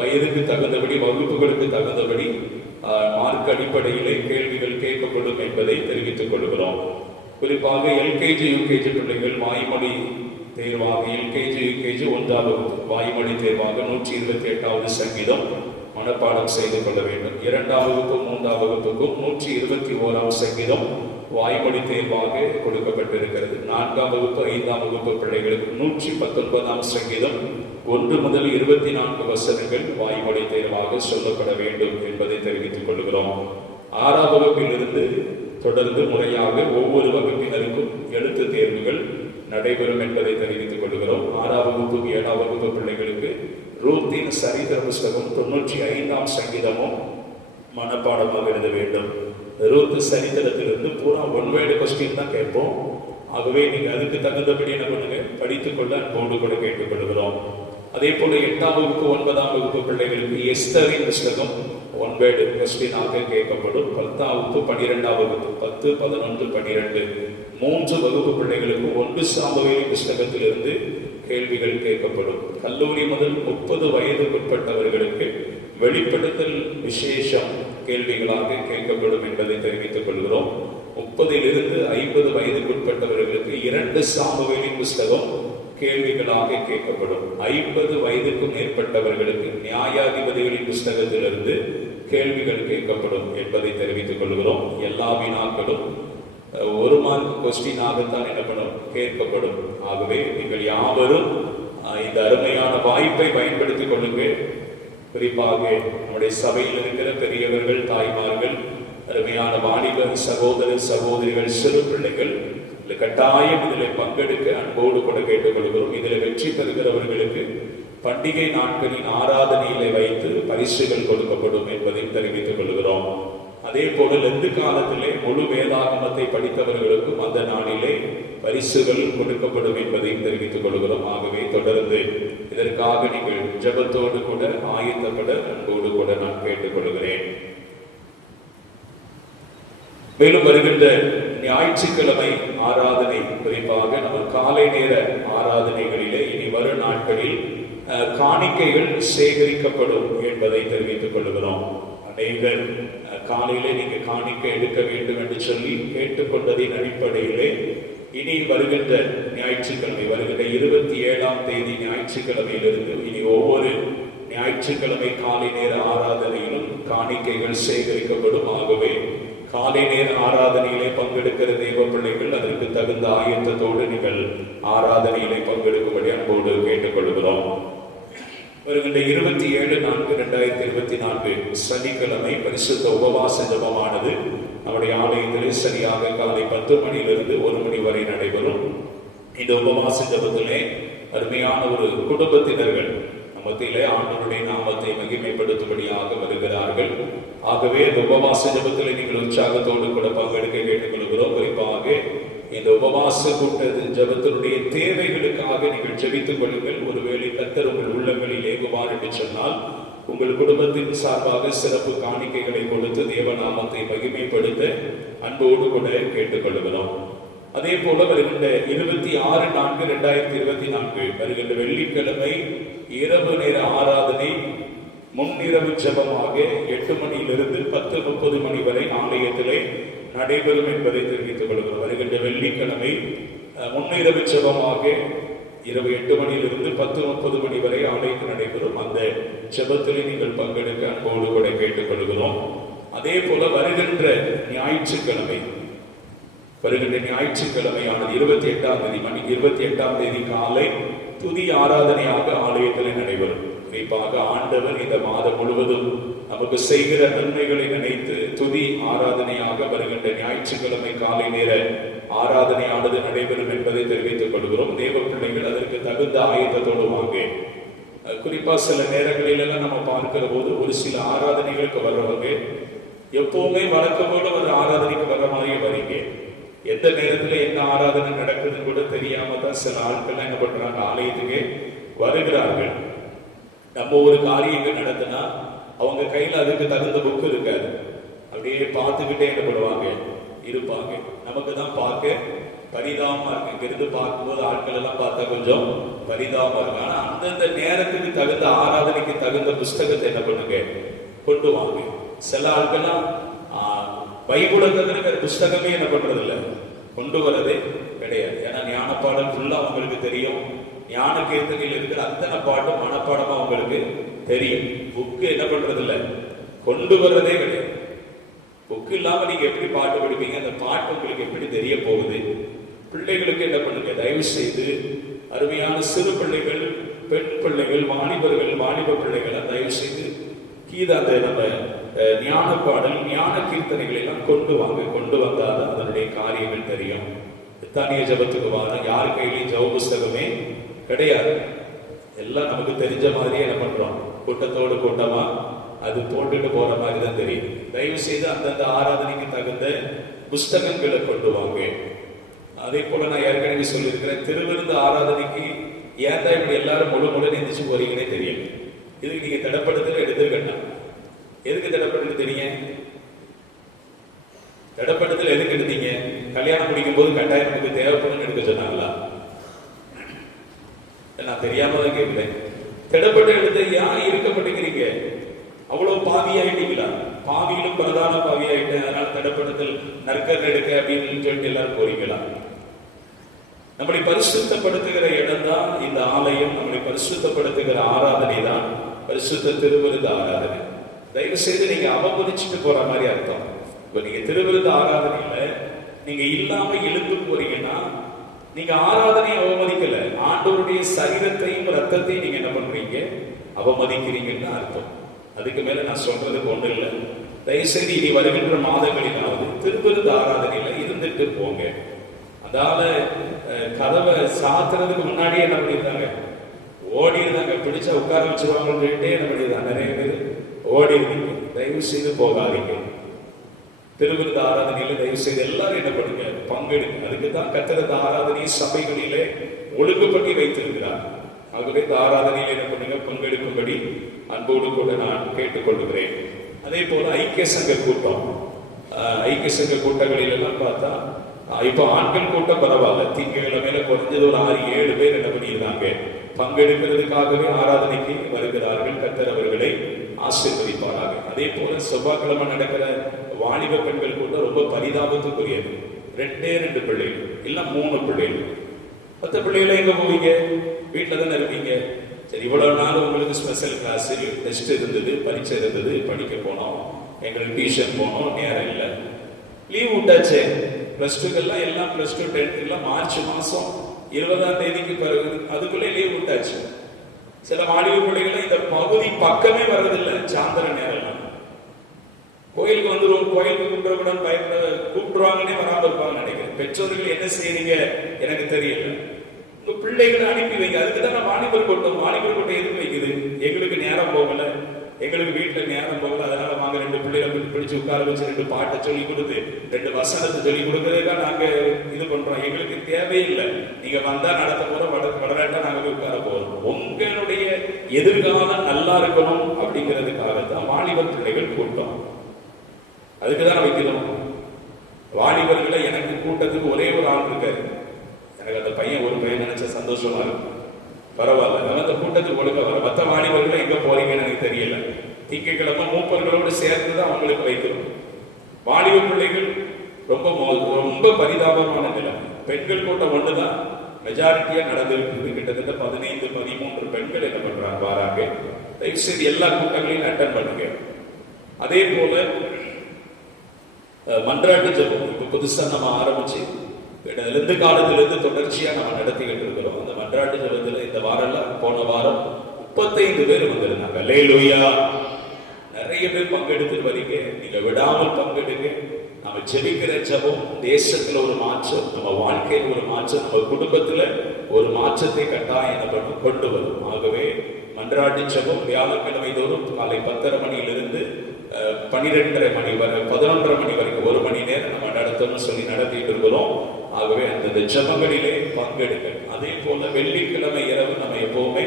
வயதுக்கு தகுந்தபடி வகுப்புகளுக்கு தகுந்தபடி மார்க் அடிப்படையிலே கேள்விகள் கேட்கப்படும் என்பதை தெரிவித்துக் கொள்கிறோம். குறிப்பாக எல்கேஜி யூகேஜி பிள்ளைகள் வாய்மொழி தேர்வாக எல்கேஜி யூகேஜி 1ஆம் வகுப்பு வாய்மொழி தேர்வாக 128வது சங்கீதம் மனப்பாடம் செய்து கொள்ள வேண்டும். 2ஆம் வகுப்பு 3ஆம் வகுப்புக்கும் 121ஆம் சங்கீதம் வாய்மொழி தேர்வாக கொடுக்கப்பட்டிருக்கிறது. 4ஆம் வகுப்பு 5ஆம் வகுப்பு பிள்ளைகளுக்கு 119ஆம் சங்கீதம் 1 முதல் 24 வசனங்கள் வாய்மொழி தேர்வாக சொல்லப்பட வேண்டும் என்பதை தெரிவித்துக் கொள்கிறோம். 6ஆம் வகுப்பிலிருந்து தொடர்ந்து முறையாக ஒவ்வொரு வகுப்பினருக்கும் எழுத்து தேர்வுகள் நடைபெறும் என்பதை தெரிவித்துக் கொள்கிறோம். 6ஆம் வகுப்பு 7ஆம் வகுப்பு பிள்ளைகளுக்கு ரூத்தின் சரித்திர புஸ்தகம் 95ஆம் சங்கீதமும் மனப்பாடமாக எழுத வேண்டும். ரூத் சரித்திரத்திலிருந்து பூரா ஒன்வேர்டு கொஸ்டின் தான் கேட்போம். ஆகவே நீங்க அதுக்கு தகுந்தபடி என்ன பண்ணுங்க, படித்துக் கொள்ள அன்போடு கூட கேட்டுக்கொள்கிறோம். அதே போல 8ஆம் வகுப்பு 9ஆம் வகுப்பு பிள்ளைகளுக்கு எஸ்தரின் புஸ்தகம் ஒன்வேர்டு கொஸ்டினாக கேட்கப்படும். 10ஆம் வகுப்பு 12ஆம் வகுப்பு 10, 11, 12 3 வகுப்பு பிள்ளைகளுக்கு 1 சாமுவேல் புஸ்தகத்திலிருந்து கேள்விகள் கேட்கப்படும். கல்லூரி முதல் 30 வயதுக்குட்பட்டவர்களுக்கு வெளிப்படுத்தல் விசேஷம் கேள்விகளாக கேட்கப்படும் என்பதை தெரிவித்துக் கொள்கிறோம். 30 - 50 வயதுக்குட்பட்டவர்களுக்கு 2 சாமுவேலின் புஸ்தகம் கேள்விகளாக கேட்கப்படும். 50 வயதுக்கும் மேற்பட்டவர்களுக்கு நியாயாதிபதிகளின் புஸ்தகத்திலிருந்து கேள்விகள் கேட்கப்படும் என்பதை தெரிவித்துக் கொள்கிறோம். எல்லா வினாக்களும் 1 மார்க் கொஸ்டினாகத்தான் என்ன கேட்கப்படும். ஆகவே நீங்கள் யாவரும் இந்த அருமையான வாய்ப்பை பயன்படுத்திக் கொள்ளுங்கள். குறிப்பாக நம்முடைய சபையில் இருக்கிற பெரியவர்கள், தாய்மார்கள், அருமையான வாலிப சகோதர சகோதரிகள், சிறு பிள்ளைகள் கட்டாயம் இதில் பங்கெடுக்க அன்போடு கூட கேட்டுக்கொள்கிறோம். இதில் வெற்றி பெறுகிறவர்களுக்கு பண்டிகை நாட்களின் ஆராதனையிலே வைத்து பரிசுகள் கொடுக்கப்படும் என்பதையும் தெரிவித்துக் கொள்கிறோம். அதே போல லெந்து காலத்திலே முழு வேதாகமத்தை படித்தவர்களுக்கும் அந்த நாளிலே பரிசுகள் கொடுக்கப்படும் என்பதையும் தெரிவித்துக் கொள்கிறோம். ஆகவே தொடர்ந்து இதற்காக நீங்கள் ஜெபத்தோடு கூட ஆயத்தப்பட அன்போடு கூட நான் கேட்டுக்கொள்கிறேன். மேலும் வருகின்ற ஞாயிற்றுக்கிழமை ஆராதனை, குறிப்பாக நம்ம காலை நேர ஆராதனைகளிலே இனி வரும் நாட்களில் காணிக்கைகள் சேகரிக்கப்படும் என்பதை தெரிவித்துக் கொள்கிறோம். அநேகர் காலையிலே நீங்க காணிக்கை எடுக்க வேண்டும் என்று சொல்லி கேட்டுக்கொண்டதின் அடிப்படையிலே இனி வருகின்ற ஞாயிற்றுக்கிழமை, வருகின்ற 27ஆம் தேதி ஞாயிற்றுக்கிழமையிலிருந்து இனி ஒவ்வொரு ஞாயிற்றுக்கிழமை காலை நேர ஆராதனையிலும் காணிக்கைகள் சேகரிக்கப்படும். ஆகவே காலை நேர ஆராதனையிலே பங்கெடுக்கிற தெய்வ பிள்ளைகள் அதற்கு தகுந்த ஆயத்தத்தோடு நீங்கள் ஆராதனையிலே பங்கெடுக்கும்படி அன்போடு கேட்டுக்கொள்கிறோம். வருகின்ற 27/4/2024 சனிக்கிழமை பரிசுத்த உபவாச ஜபமானது நம்முடைய ஆலயத்திலே சரியாக காலை 10 மணியிலிருந்து 1 மணி வரை நடைபெறும். இந்த உபவாச ஜபத்திலே அருமையான ஒரு குடும்பத்தினர்கள் மத்தியிலே ஆண்டவருடைய நாமத்தை மகிமைப்படுத்தும்படியாக வருகிறார்கள். ஆகவே இந்த உபவாச ஜபத்திலே நீங்கள் உற்சாகத்தோடு கூட பங்கெடுக்க கேட்டுக்கொள்கிறோம். குறிப்பாக இந்த உபவாச கூட்ட ஜபத்தினுடைய தேவைகளுக்காக நீங்கள் ஜெபித்துக் கொள்ளுங்கள். ஒருவேளை கர்த்தர் உங்கள் உள்ளங்களில் ஏகுவார் என்று சொன்னால் உங்கள் குடும்பத்தின் சார்பாக சிறப்பு காணிக்கைகளை கொடுத்து தேவநாமத்தை மகிமைப்படுத்த அன்போடு கூட கேட்டுக்கொள்கிறோம். அதே போல வருகின்ற 26/4/2024 வருகின்ற வெள்ளிக்கிழமை இரவு நேர ஆராதனை முன்னிரவு ஜெபமாக 8 மணியிலிருந்து 10:30 மணி வரை ஆலயத்திலே நடைபெறும் என்பதை தெரிவித்துக் கொள்கிறோம். வருகின்ற வெள்ளிக்கிழமை முன்னிரவு ஜெபமாக இரவு 8 மணியிலிருந்து 10:30 மணி வரை ஆலயத்தில் நடைபெறும். அந்த ஜெபத்திலே நீங்கள் பங்கெடுக்க அன்போடு கூட கேட்டுக்கொள்கிறோம். அதே போல வருகின்ற ஞாயிற்றுக்கிழமையானது 28ஆம் தேதி காலை துதி ஆராதனையாக ஆலயத்தில் நடைபெறும். குறிப்பாக ஆண்டவர் இந்த மாதம் முழுவதும் நமக்கு செய்கிற நன்மைகளை நினைத்து துதி ஆராதனையாக வருகின்ற ஞாயிற்றுக்கிழமை காலை நேர ஆராதனையானது நடைபெறும் என்பதை தெரிவித்துக் கொள்கிறோம். தேவ பிள்ளைகள் அதற்கு தகுந்த ஆயத்தத்தோடு வாங்க. குறிப்பா சில நேரங்களிலெல்லாம் நம்ம பார்க்கிற போது ஒரு சில ஆராதனைகளுக்கு வர்றவங்க எப்பவுமே வழக்கமோடு ஒரு ஆராதனைக்கு வர்ற மாதிரியே வரீங்க. எந்த நேரத்துல என்ன ஆராதனை நடக்குதுன்னு கூட தெரியாம தான் சில ஆட்கள் என்ன பண்றாங்க, ஆலயத்துக்கு வருகிறார்கள். நம்ம ஒரு காரியங்கள் நடத்தினா அவங்க கையில அதுக்கு தகுந்த புக்கு இருக்காது. அப்படியே பார்த்துக்கிட்டே என்ன பண்ணுவாங்க, இருப்பாங்க. நமக்கு தான் பார்க்க பரிதாபமா இருக்கு. இங்கிருந்து பார்க்கும்போது ஆட்கள் எல்லாம் பார்த்தா கொஞ்சம் பரிதாபமா இருக்கு. ஆனா அந்தந்த நேரத்துக்கு தகுந்த ஆராதனைக்கு தகுந்த புஸ்தகத்தை என்ன பண்ணுங்க, கொண்டு வாங்க. சில ஆட்கள்லாம் பைபிளை தவிர வேற புஸ்தகமே என்ன பண்றது இல்லை, கொண்டு வரதே கிடையாது. ஏன்னா ஞானப்பாடம் ஃபுல்லா அவங்களுக்கு தெரியும். ஞான கீர்த்தனையில் இருக்கிற அத்தனை பாட்டும் மனப்பாடமா அவங்களுக்கு தெரியும். புக்கு என்ன பண்றது இல்லை, கொண்டு வர்றதே கிடையாது. புக்கு இல்லாம நீங்க எப்படி பாட்டு படிப்பீங்க? அந்த பாட்டு உங்களுக்கு எப்படி தெரிய போகுது? பிள்ளைகளுக்கு என்ன பண்ணுங்க, தயவு செய்து அருமையான சிறு பிள்ளைகள், பெண் பிள்ளைகள், வாலிபர்கள், வாலிப பிள்ளைகளை தயவு செய்து அந்த நம்ம ஞான பாடல், ஞான கீர்த்தனைகளை எல்லாம் கொண்டு வாங்க. கொண்டு வந்தாதான் அதனுடைய காரியங்கள் தெரியும். தனிய ஜபத்துக்கு வாங்க. யார் கையிலையும் ஜப புஸ்தகமே கிடையாது. எல்லாம் நமக்கு தெரிஞ்ச மாதிரியே என்ன பண்றோம், கூட்டத்தோடு கூட்டமா அது போட்டுட்டு போற மாதிரி தான் தெரியும். தயவு செய்து அந்தந்த ஆராதனைக்கு தகுந்த புஸ்தகங்களை கொண்டு வாங்க. அதே போல நான் ஏற்கனவே சொல்லியிருக்கிறேன், திருவிருந்து ஆராதனைக்கு ஏன் தான் இப்படி எல்லாரும் முழு நினைச்சு போறீங்கன்னே தெரியும். இதுக்கு நீங்க தடப்படுத்தல எடுத்துருக்கா. எதுக்கு தடப்படுத்து தெரியுங்க? தடப்படுத்தல எதுக்கு எடுத்தீங்க? கல்யாணம் முடிக்கும் போது கட்டாயம் நமக்கு தேவைப்படும் எடுக்க சொன்னாங்களா? நான் தெரியாம தான் கேட்கிறேன். தடப்பட்டு எடுத்து ஏன் இருக்க மாட்டேங்கிறீங்க? அவ்வளவு பாவியாயிட்டீங்களா? பாவியிலும் பிரதான பாவியாயிட்டேன், அதனால தடப்படுத்தல் நற்கர் எடுக்க அப்படின்னு சொல்லிட்டு எல்லாரும் போறீங்களா? நம்மளை பரிசுத்தப்படுத்துகிற இடம் தான் இந்த ஆலயம். நம்மளை பரிசுத்தப்படுத்துகிற ஆராதனை தான் பரிசுத்த திருவிருந்த ஆராதனை. தயவு செய்து நீங்க அவமதிச்சுட்டு போற மாதிரி அர்த்தம். இப்ப நீங்க திருவிருந்த ஆராதனையில நீங்க இல்லாம எழுந்து போறீங்கன்னா நீங்க ஆராதனையை அவமதிக்கல, ஆண்டவருடைய சரீரத்தையும் ரத்தத்தையும் நீங்க என்ன பண்றீங்க, அவமதிக்கிறீங்கன்னு அர்த்தம். அதுக்கு மேல நான் சொல்றதுக்கு ஒண்ணு இல்லை. தயவுசெய்து இனி வருகின்ற மாதங்களிலாவது திருவிருந்த ஆராதனையில இருந்துட்டு போங்க. அதால கதவை சாத்துறதுக்கு முன்னாடியே என்ன பண்ணியிருந்தாங்க, ஓடி இருந்தாங்க. பிடிச்சா உட்கார வச்சிருவாங்கன்னு சொல்லிட்டே என்ன பண்ணியிருந்தாங்க, நிறைய பேர் ஓடி இருந்தீங்க. தயவு செய்து போகாதீங்க. திருவிருந்த ஆராதனையில தயவு செய்து எல்லாரும் என்ன பண்ணுங்க, பங்கெடுங்க. அதுக்கு தான் கத்திரத்த ஆராதனை சபைகளிலே ஒழுங்குபடி வைத்திருக்கிறார். ஆகவே இந்த ஆராதனையில என்ன பண்ணுங்க, பங்கெடுக்கும்படி அன்போடு கூட நான் கேட்டுக்கொள்கிறேன். அதே போல ஐக்கிய சங்க கூட்டம், ஐக்கிய சங்க கூட்டங்களில் எல்லாம் பார்த்தா இப்ப ஆண்கள் கூட்டம் பரவாயில்ல. திங்கட்கிழமையில குறைஞ்சது ஒரு 6-7 பேர் என்ன பண்ணியிருந்தாங்க, பங்கெடுக்கிறதுக்காகவே ஆராதனைக்கு வருகிறார்கள். கர்த்தர் அவர்களை ஆசீர்வதிப்பாராக. அதே போல செவ்வாய்க்கிழமை நடக்கிற வாலிப பெண்கள் கூட்டம் ரொம்ப பரிதாபத்துக்குரியது. 2 பிள்ளைகள் இல்ல 3 பிள்ளைகள். 10 பிள்ளைகளை எங்க போவீங்க? வீட்டுல தானே இருப்பீங்க. சரி, இவ்வளவு நாள் உங்களுக்கு ஸ்பெஷல் கிளாஸ், டெஸ்ட் இருந்தது, பரீட்சை இருந்தது, படிக்க போனோம், எங்களுக்கு டியூஷன் போனோம், நேரம் இல்லை, லீவ் விட்டாச்சே. +2 எல்லாம் +2 10th எல்லாம் மார்ச் மாசம் 20ஆம் தேதிக்கு பிறகு அதுக்குள்ளே லீவ் விட்டாச்சு. சில வாலிப பிள்ளைகள் இந்த பகுதி பக்கமே வர்றதில்லை. சாயந்தர நேரம் கோயிலுக்கு வந்துருவோம், கோயிலுக்கு கூப்பிடக்கூடாது பயப்பட கூப்பிடுவாங்கன்னே வராம இருப்பாங்க நினைக்கிறேன். பெற்றோர்கள் என்ன செய்றீங்க எனக்கு தெரியல. உங்க பிள்ளைகளை அனுப்பி வைங்க. அதுக்கு தான் நான் வாலிபர் கூட்டம் எதுக்கு வைக்குது? எங்களுக்கு நேரம் போகல, எங்களுக்கு வீட்டுல நேரம் போகல, அதனால வாங்க 2 பிள்ளைகளை பிடிச்சு உட்கார வச்சு 2 பாட்டை சொல்லி கொடுத்து 2 வசனத்தை சொல்லி கொடுக்கறதுக்காக நாங்க இது பண்றோம். எங்களுக்கு தேவையில்லை. நீங்க வந்தா நடத்த போறோம், வடராட்டா நாங்க போய் உட்கார போறோம். உங்களுடைய எதிர்காலம் நல்லா இருக்கணும் அப்படிங்கிறதுக்காக தான் வாலிபர் பிள்ளைகள் கூட்டம். அதுக்குதான் வைக்கிறோம். வாலிபர்களை எனக்கு கூட்டத்துக்கு ஒரே ஒரு ஆள் இருக்காரு. எனக்கு அந்த பையன் ஒரு பையன் நினைச்ச சந்தோஷமா இருக்கு. பரவாயில்ல, அந்த கூட்டத்துக்கு ஒழுங்க வர. மற்ற வாலிபர்களை எங்க போறீங்கன்னு எனக்கு தெரியல. திங்கட்கிழமை மூப்பர்களோடு சேர்ந்துதான் அவங்களுக்கு வைக்கிறோம். வாலிப பிள்ளைகள் ரொம்ப பரிதாபமான நிலை. பெண்கள் கூட்டம் ஒண்ணுதான் மெஜாரிட்டியா நடந்திருக்கு. கிட்டத்தட்ட 15-13 பெண்கள் என்ன பண்றாங்க வராங்க. தயவுசெய்து எல்லா கூட்டங்களையும் அட்டன் பண்ணுங்க. அதே போல மன்றாட்டு ஜெபம் இப்ப புதுசா நம்ம ஆரம்பிச்சு காலத்திலிருந்து தொடர்ச்சியா நம்ம நடத்திக்கிட்டு இருக்கிறோம். அந்த மன்றாட்டு ஜெபத்துல இந்த வாரம் போன வாரம் 35 பேர் வந்திருந்தாங்க. அல்லேலூயா. நிறைய பேர் பங்கெடுத்து வரீங்க. நீங்க விடாமல் பங்கெடுங்க. நம்ம ஜெபிக்கிற ஜெபம் தேசத்துல ஒரு மாற்றம், நம்ம வாழ்க்கையில் ஒரு மாற்றம், நம்ம குடும்பத்துல ஒரு மாற்றத்தை கட்டாயம் கொண்டு வரும். ஆகவே மன்றாட்டு ஜெபம் வியாழக்கிழமை தோறும் காலை 10:30 மணியிலிருந்து 12:30 மணி வரை 11:30 மணி வரைக்கும் 1 மணி நேரம் நம்ம நடத்தணும்னு சொல்லி நடத்திட்டு இருக்கிறோம். ஆகவே அந்த ஜெபங்களிலே பங்கெடுக்க. அதே போல வெள்ளிக்கிழமை இரவு நம்ம எப்பவுமே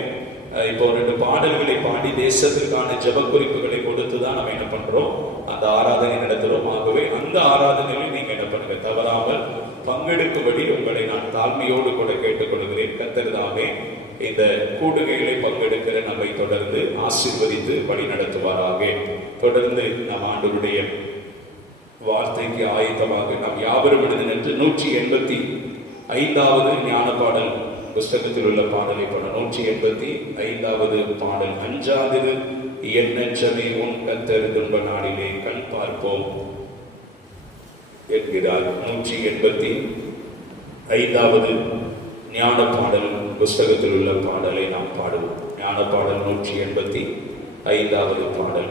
இப்போ 2 பாடல்களை பாடி தேசத்திற்கான ஜெப குறிப்புகளை கொடுத்துதான் நம்ம என்ன பண்றோம், அந்த ஆராதனை நடத்துறோம். ஆகவே அந்த ஆராதனையில் நீங்க என்ன பண்ணுங்க, தவறாமல் பங்கெடுக்கும்படி உங்களை நான் தாழ்மையோடு கூட கேட்டுக்கொள்கிறேன். கர்த்தர்தாமே இந்த கூடுகைகளை பங்கெடுக்கிற நம்மை தொடர்ந்து ஆசீர்வதித்து வழி நடத்துவாராக. தொடர்ந்து நம் ஆண்டவருடைய வார்த்தைக்கு ஆயத்தமாக நாம் யாவரும் எழுதினன்று 185வது ஞான பாடல் புஸ்தகத்தில் உள்ள பாடலை பண்ண 185வது பாடல் 5வது எண்ணற்றமே உன் கர்த்தர் துன்ப நாளிலே கண் பார்ப்போம் என்கிறார். 185வது ஞான பாடல் புஸ்தகத்தில் உள்ள பாடலை நாம் பாடுவோம். ஞான பாடல் 185வது பாடல்.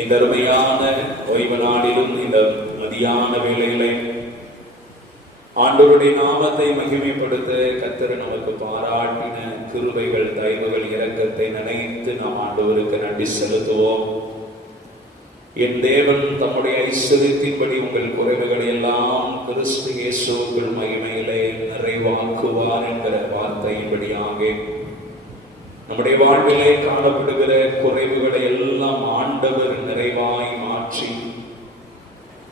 இந்த அருமையான ஓய்வு நாளிலும் இந்த மதியான வேளையிலே ஆண்டவருடைய நாமத்தை மகிமைப்படுத்த கர்த்தர் நமக்கு பாராட்டின கிருபைகள், தயவுகள், இரக்கத்தை நினைத்து நாம் ஆண்டவருக்கு நன்றி செலுத்துவோம். என் தேவன் தம்முடைய ஐஸ்வரியத்தின்படி உங்கள் குறைவுகளை எல்லாம் கிறிஸ்து இயேசுவுக்குள் மகிமையிலே நிறைவாக்குவார் என்கிற வார்த்தையின்படியாக நம்முடைய வாழ்விலே காணப்படுகிற குறைவுகளை எல்லாம் ஆண்டவர் நிறைவாய் மாற்றி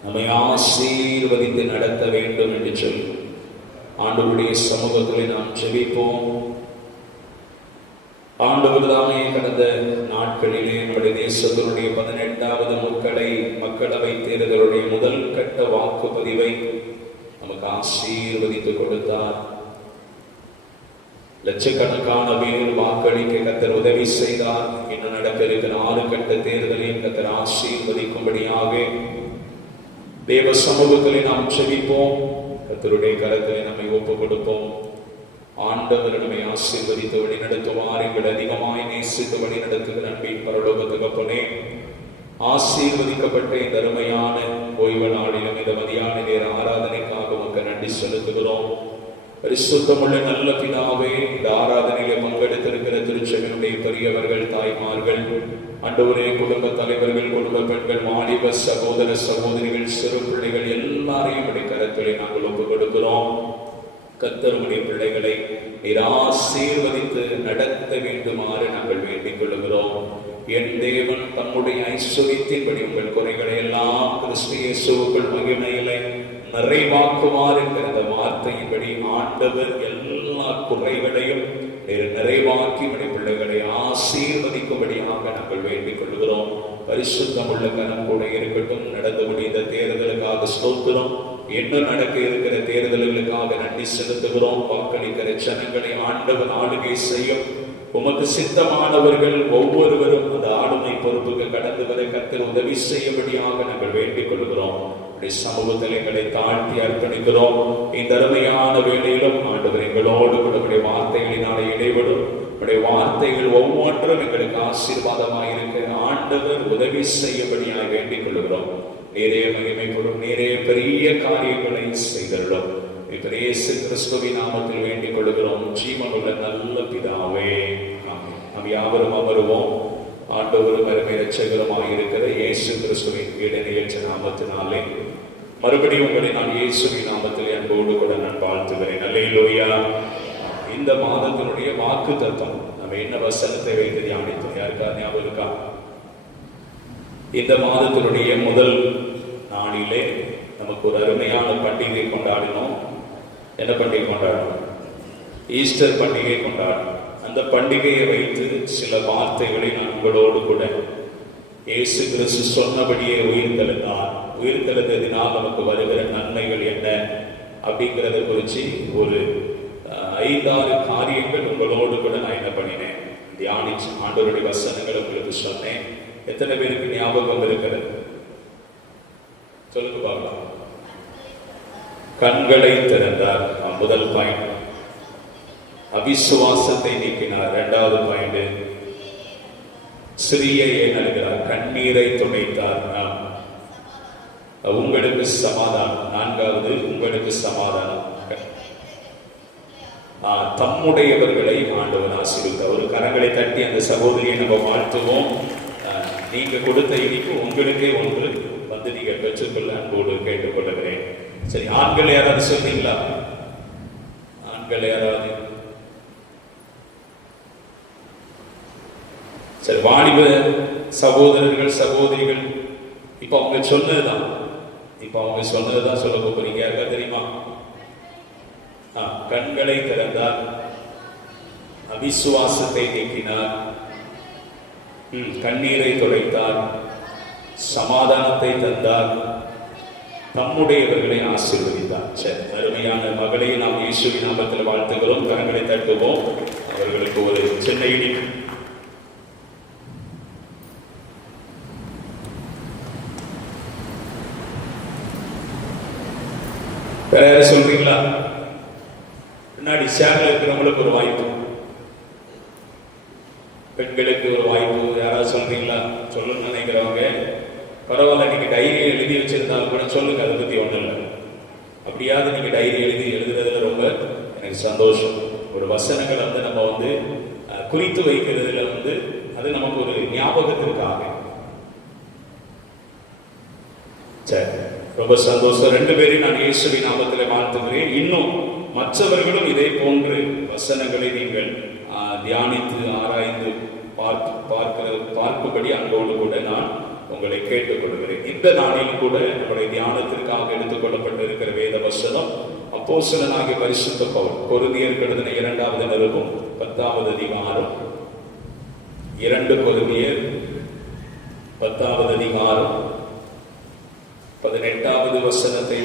நம்மை ஆசீர்வதித்து நடத்த வேண்டும் என்று சொல்லி ஆண்டவருடைய சமூகத்திலே நாம் ஜெபிப்போம். ஆண்டவர் தாமே கடந்த நாட்களிலே நம்முடைய தேசத்தினுடைய 18வது மக்களவை தேர்தலுடைய முதல் கட்ட வாக்குப்பதிவை நமக்கு ஆசீர்வதித்து கொடுத்தார். லட்சக்கணக்கான பேர் வாக்களிக்க கர்த்தர் உதவி செய்தார். இன்னும் நடக்க இருக்கிற 6 கட்ட தேர்தலையும் கர்த்தர் ஆசீர்வதிக்கும்படியாக தேவ சமூகத்திலே நாம் ஜெபிப்போம். கர்த்தருடைய கரத்திலே நம்மை ஒப்புக் கொடுப்போம். ஆண்டவர் நம்மை ஆசீர்வதித்து வழி நடத்துவார். எங்கள் அதிகமாய் நேசித்து வழி நடத்துகிற அன்பின் பரலோக தகப்பனே, ஆசீர்வதிக்கப்பட்ட இந்த அருமையான ஓய்வு நாளிலும் இந்த மதியான நேர ஆராதனைக்காக உமக்கு நன்றி செலுத்துகிறோம். பரிசுத்தமுள்ள நல்ல பிதாவே, இந்த ஆராதனையிலே பங்கெடுத்திருக்கிற திருச்சபையினுடைய பெரியவர்கள், தாய்மார்கள், ஆண்டவரே, குடும்ப தலைவர்கள், குடும்ப பெண்கள், வாலிப சகோதர சகோதரிகள், சிறு பிள்ளைகள் எல்லாரையும் உடைய கரத்திலே நாங்கள் ஒப்புக் கொடுக்கிறோம். கர்த்தருடைய பிள்ளைகளை நீர் ஆசீர்வதித்து நடத்த வேண்டுமாறு நாங்கள் வேண்டிக் கொள்கிறோம். என் தேவன் தம்முடைய ஐஸ்வரியத்தின்படி உங்கள் குறைகளை எல்லாம் கிறிஸ்து இயேசுவுக்குள் மகிமையிலே நிறைவாக்குவார் என்கிற அந்த வார்த்தையின்படி ஆண்டவர் எல்லா குறைகளையும் நிறைவாக்கி உடைய பிள்ளைகளை ஆசீர்வதிக்கும்படியாக நாங்கள் வேண்டிக் கொள்கிறோம். பரிசுத்தமுள்ள கரம் கூட இருக்கட்டும். நடந்து முடிந்த தேர்தலுக்காக ஸ்தோத்திரம். என்ன நடக்க இருக்கிற தேர்தல்களுக்காக நன்றி செலுத்துகிறோம். வாக்களிக்கிற ஜனங்களை ஆண்டவர் ஆளுகை செய்யும். உமக்கு சித்தமானவர்கள் ஒவ்வொருவரும் அந்த ஆளுமை பொறுப்புக்கு கடந்து வர கர்த்தர் உதவி செய்யும்படியாக நாங்கள் வேண்டிக் கொள்கிறோம். சமூகத்தில் எங்களை தாழ்த்தி அர்ப்பணிக்கிறோம். இந்த அருமையான வேளையிலும் ஆண்டவர் எங்களோடு கூட வார்த்தைகளினாலே இடைவிடும். வார்த்தைகள் ஒவ்வொன்றும் எங்களுக்கு ஆசீர்வாதமாயிருக்க ஆண்டவர் உதவி செய்யும்படியாக வேண்டிக் கொள்கிறோம். நீரே மகிமைப்படும். நீரே பெரிய காரியங்களை செய்தருளும். இயேசு கிறிஸ்துவின் நாமத்தில் வேண்டிக் கொள்கிறோம். ஜீவனுள்ள நல்ல பிதாவே, நாம் யாவரும் அமருவோம். ஆண்டவரும் அருமை இரட்சகருமாக இருக்கிற இயேசு கிறிஸ்துவின் ஈடணையற்ற நாமத்தினாலே மறுபடியும் உங்களை நான் இயேசுவின் நாமத்தில் அன்போடு கூட நான் வாழ்த்துகிறேன். அல்லேலூயா. இந்த மாதத்தினுடைய வாக்கு தத்தம் நம்ம என்ன வசனத்தை வைத்து தியானித்தோம்? யாருக்கா ஞாபகம் இருக்கா? இந்த மாதத்தினுடைய முதல் நாளிலே நமக்கு ஒரு அருமையான பண்டிகை கொண்டாடினோம். என்ன பண்டிகை கொண்டாடணும்? ஈஸ்டர் பண்டிகை கொண்டாடணும். அந்த பண்டிகையை வைத்து சில வார்த்தைகளை நான் உங்களோடு கூட இயேசு கிறிஸ்து சொன்னபடியே உயிர்த்தெழுந்ததினால் நமக்கு வருகிற நன்மைகள் என்ன அப்படிங்கிறத குறித்து ஒரு 5-6 காரியங்கள் உங்களோடு கூட நான் என்ன பண்ணினேன், தியானிச்சு ஆண்டவருடைய வசனங்கள் உங்களுக்கு சொன்னேன். எத்தனை பேருக்கு ஞாபகம் இருக்கிறது? சொல்லுங்க பார்க்கலாம். கண்களை திறந்தார், முதல் பாயிண்ட். அவிசுவாசத்தை நீக்கினார், 2வது பாயிண்ட். சிறியை நல்கிறார், கண்ணீரை துடைத்தார், உங்களுக்கு சமாதானம், 4வது உங்களுக்கு சமாதானம். தம்முடையவர்களை ஆண்டவர் ஆசீர்வதித்தார். ஒரு கரங்களை தட்டி அந்த சகோதரியை நம்ம வாழ்த்துவோம். நீங்க கொடுத்த இனிப்பு உங்களுக்கே ஒன்று வந்து நீங்கள் பெற்றுக்கொள்ள அன்போடு கேட்டுக்கொள்கிறேன். சரி, ஆண்கள் யாராவது சொல்றீங்களா? ஆண்கள் யாராவது? சரி, வாலிப சகோதரர்கள் சகோதரிகள், இப்ப அவங்க சொன்னதுதான் சொல்ல போறீங்க. யாருக்கா தெரியுமா? கண்களை திறந்தார், அவிசுவாசத்தை நீக்கினார், கண்ணீரை துடைத்தார், சமாதானத்தை தந்தார், தம்முடையவர்களை ஆசீர்வதித்தார். சரி, அருமையான மகளை நாம் இயேசுவின் நாமத்தில் வாழ்த்துகிறோம். கரங்களை தட்டுவோம். அவர்களுக்கு ஒரு சின்ன இனிப்பு. வேற யாரும் சொல்றீங்களா? பின்னாடி சேர்ல இருக்கிறவங்களுக்கு ஒரு வாய்ப்பு, பெண்களுக்கு ஒரு வாய்ப்பு. யாராவது சொல்றீங்களா? சொல்லணும்னு நினைக்கிறவங்க பரவாயில்ல, நீங்க டைரி எழுதி வச்சிருந்தாலும் கூட சொல்லுங்க, அதை பத்தி ஒண்ணும் இல்லை. அப்படியாவது நீங்க டைரி எழுதுறதுல ரொம்ப எனக்கு சந்தோஷம். ஒரு வசனங்களை நம்ம குறித்து வைக்கிறதுல அது நமக்கு ஒரு ஞாபகத்திற்காக. சரி, ரொம்ப சந்தோஷம். 2 பேரையும் நான் இயேசுவின் நாமத்தில் வாழ்த்துகிறேன். இன்னும் மற்றவர்களும் இதே போன்று வசனங்களை நீங்கள் தியானித்து ஆராய்ந்து பார்க்கும்படி அன்போடு கூட நான் உங்களை கேட்டுக்கொள்கிறேன். இந்த நாளில் கூட நம்முடைய தியானத்திற்காக எடுத்துக்கொள்ளப்பட்டிருக்கிற வேத வசனம் அப்போஸ்தலனாகிய பரிசுத்த பவுல் கொரிந்தியருக்கு எழுதின 2வது நிருபம் 10வது அதிகாரம், 2 கொரிந்தியர் 10வது அதிகாரம் 18வது வசனத்தை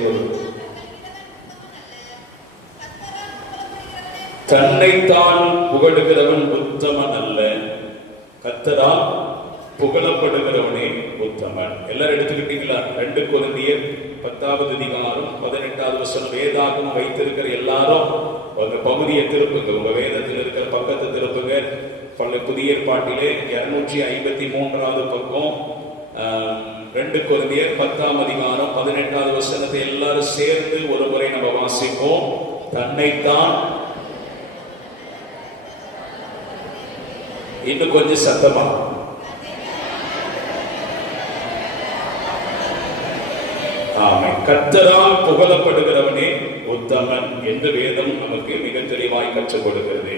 தன்னைத்தான் புகழுகிறவன் உத்தமன் அல்ல, கர்த்தரால் புகழப்படுகிறவனே உத்தமன். எல்லாரும் எடுத்துக்கிட்டீங்களா? 2 கொரிந்தியர் 10வது அதிகாரம் 18வது வசனம். வேதாகமம் வைத்திருக்கிற எல்லாரும் உங்க பகுதியை திருப்புங்க, உங்க வேதத்தில் இருக்கிற பக்கத்தை திருப்புங்க. புதிய ஏற்பாட்டிலே 253வது பக்கம் 2 கொரிந்தியர் 10ஆம் அதிகாரம் 18வது வசனத்தை எல்லாரும் சேர்ந்து ஒரு முறை நம்ம வாசிப்போம். தன்னைத்தான், இன்னும் கொஞ்சம் சத்தமா, கர்த்தரால் புகழப்படுகிறவனே உத்தமன் என்று வேதம் நமக்கு மிக தெளிவாய் கற்றுக் கொடுக்கிறது.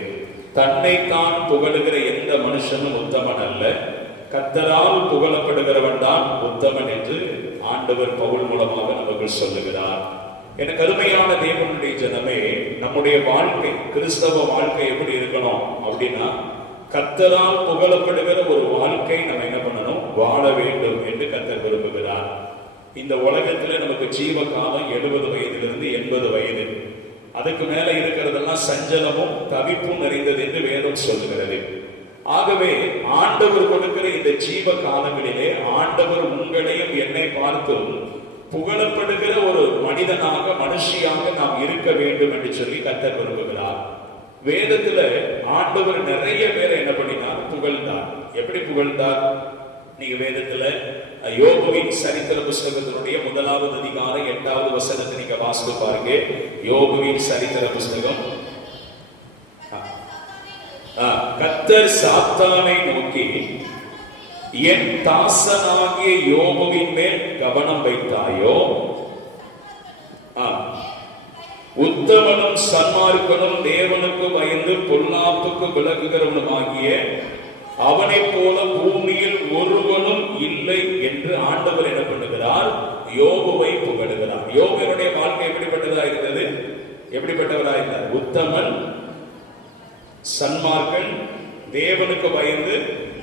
தன்னைத்தான் புகழுகிற எந்த மனுஷனும் உத்தமன் அல்ல, கர்த்தரால் புகழப்படுகிறவன் தான் உத்தமன் என்று ஆண்டவர் பவுல் மூலமாக நமக்கு சொல்லுகிறார். எனக்கு அருமையான தேவனுடைய ஜனமே, நம்முடைய வாழ்க்கை, கிறிஸ்தவ வாழ்க்கை எப்படி இருக்கணும் அப்படின்னா, கர்த்தரால் புகழப்படுகிற ஒரு வாழ்க்கை நம்ம என்ன பண்ணணும், வாழ வேண்டும் என்று கர்த்தர் விரும்புகிறார். இந்த உலகத்துல நமக்கு ஜீவ காலம் 70 வயதிலிருந்து 80 வயது. அதுக்கு மேல இருக்கிறதெல்லாம் சஞ்சலமும் தவிப்பும் நிறைந்தது என்று வேதம் சொல்லுகிறது. ஆகவே ஆண்டவர் கொடுக்கிற இந்த ஜீவ காலங்களிலே ஆண்டவர் உங்களையும் என்னை பார்த்தும் புகழப்படுகிற ஒரு மனிதனாக, மனுஷியாக நாம் இருக்க வேண்டும் என்று சொல்லி கர்த்தர் விரும்புகிறார். வேதத்துல ஆண்டவர் நிறைய பேரை என்ன பண்ணினார், புகழ்ந்தார். எப்படி புகழ்ந்தார்? நீங்க வேதத்துல யோபுவின் சரித்திர புஸ்தகத்தினுடைய 1வது அதிகாரம் 8வது வசனத்தை நீங்க வாசித்து பாருங்க. யோபுவின் சரித்திர புஸ்தகம். கர்த்தர் சாத்தானை நோக்கி, என் தாசனாகிய யோபுவின் மேல் கவனம் வைத்தாயோ, உத்தமனும் சன்மார்க்கனும் தேவனுக்கு பயந்து பொல்லாப்புக்கு விலகுகிறவனுமாகிய அவனை போல பூமியில் ஒருவனும் இல்லை என்று ஆண்டவர் என்ன பண்ணுகிறார், யோபுவை புகழுகிறார். யோபுவினுடைய வாழ்க்கை எப்படிப்பட்டதா இருந்தது? எப்படிப்பட்டவரா இருந்தார்? உத்தமன், சன்மார்க்கன், தேவனுக்கு பயந்து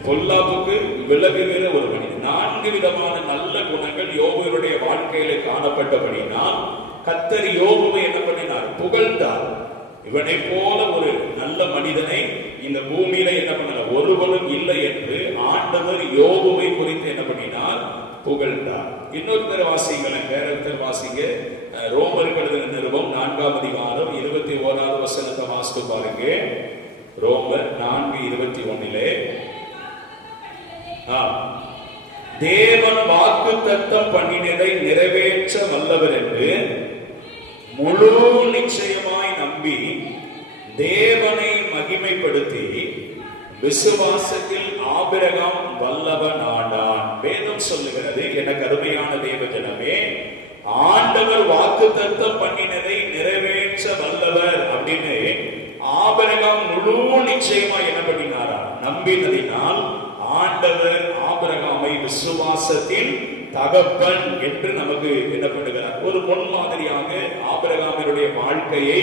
பொல்லாப்புக்கு விலகுகிற ஒரு மனிதன். 4 விதமான நல்ல குணங்கள் யோபுவினுடைய வாழ்க்கையில காணப்பட்டபடினால் கர்த்தர் யோபுவை என்ன பண்ணினார், புகழ்ந்தார். இவனை போல ஒரு நல்ல மனிதனை இந்த பூமியில என்ன பண்ணல, ஒருவனும் இல்லை என்று ஆண்டவர் யோபுவை குறித்து என்ன பண்ணினார், புகழ்ந்தார். இன்னொருத்தர் வாசிங்கள, வேறொருத்தர் வாசிங்க. ரோமருக்கு எழுதின நிருபம் 4ஆம் அதிகாரம் 21வது வசனத்தை வாசித்து பாருங்க. ரோமர் 4:21 தேவன் வாக்குத்தத்தம் பண்ணினதை நிறைவேற்ற வல்லவர் என்று முழு நிச்சயமாய் நம்பி தேவனை மகிமைப்படுத்தி விசுவாசத்தில் ஆபிரகாம் வல்லவன் ஆனான். வேதம் சொல்லுகிறது, எனக்கு அருமையான தேவ ஜனமே, ஆண்டவர் வாக்குத்தத்தம் பண்ணினதை நிறைவேற்ற வல்லவர் அப்படின்னு ஆபிரகாம் முழு நிச்சயமா என்ன பண்ணினாரா, நம்பினதினால் ஆண்டவர் ஆபிரகாமை விசுவாசத்தின் தகப்பன் என்று நமக்கு என்ன பண்ணுகிறார், ஒரு முன்மாதிரியாக ஆபிரகாமினுடைய வாழ்க்கையை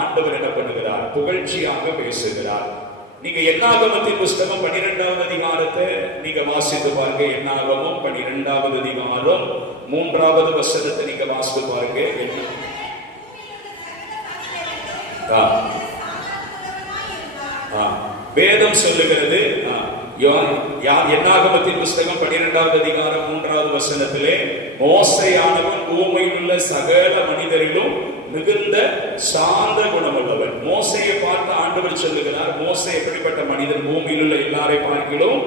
ஆண்டவர் என்ன பண்ணுகிறார், புகழ்ச்சியாக பேசுகிறார். நீங்க என்னாகமத்தின் புஸ்தகம் 12வது அதிகாரத்தை நீங்க வாசித்து பாருங்க. என்னாகமம் 12வது அதிகாரம் 3வது வசனத்தை நீங்க வாசித்து பாருங்க. வேதம் சொல்லுகிறது, என்னாகமத்தின் புஸ்தகம் 12வது அதிகாரம் 3வது வசனத்திலே, மோசையானவன் பூமியில் உள்ள சகல மனிதரிலும் மிகுந்த சாந்த குணமுள்ளவன். மோசையை பார்த்து ஆண்டவர் சொல்லுகிறார், மோசை எப்படிப்பட்ட மனிதன், பூமியில் உள்ள எல்லாரை பார்க்கிலும்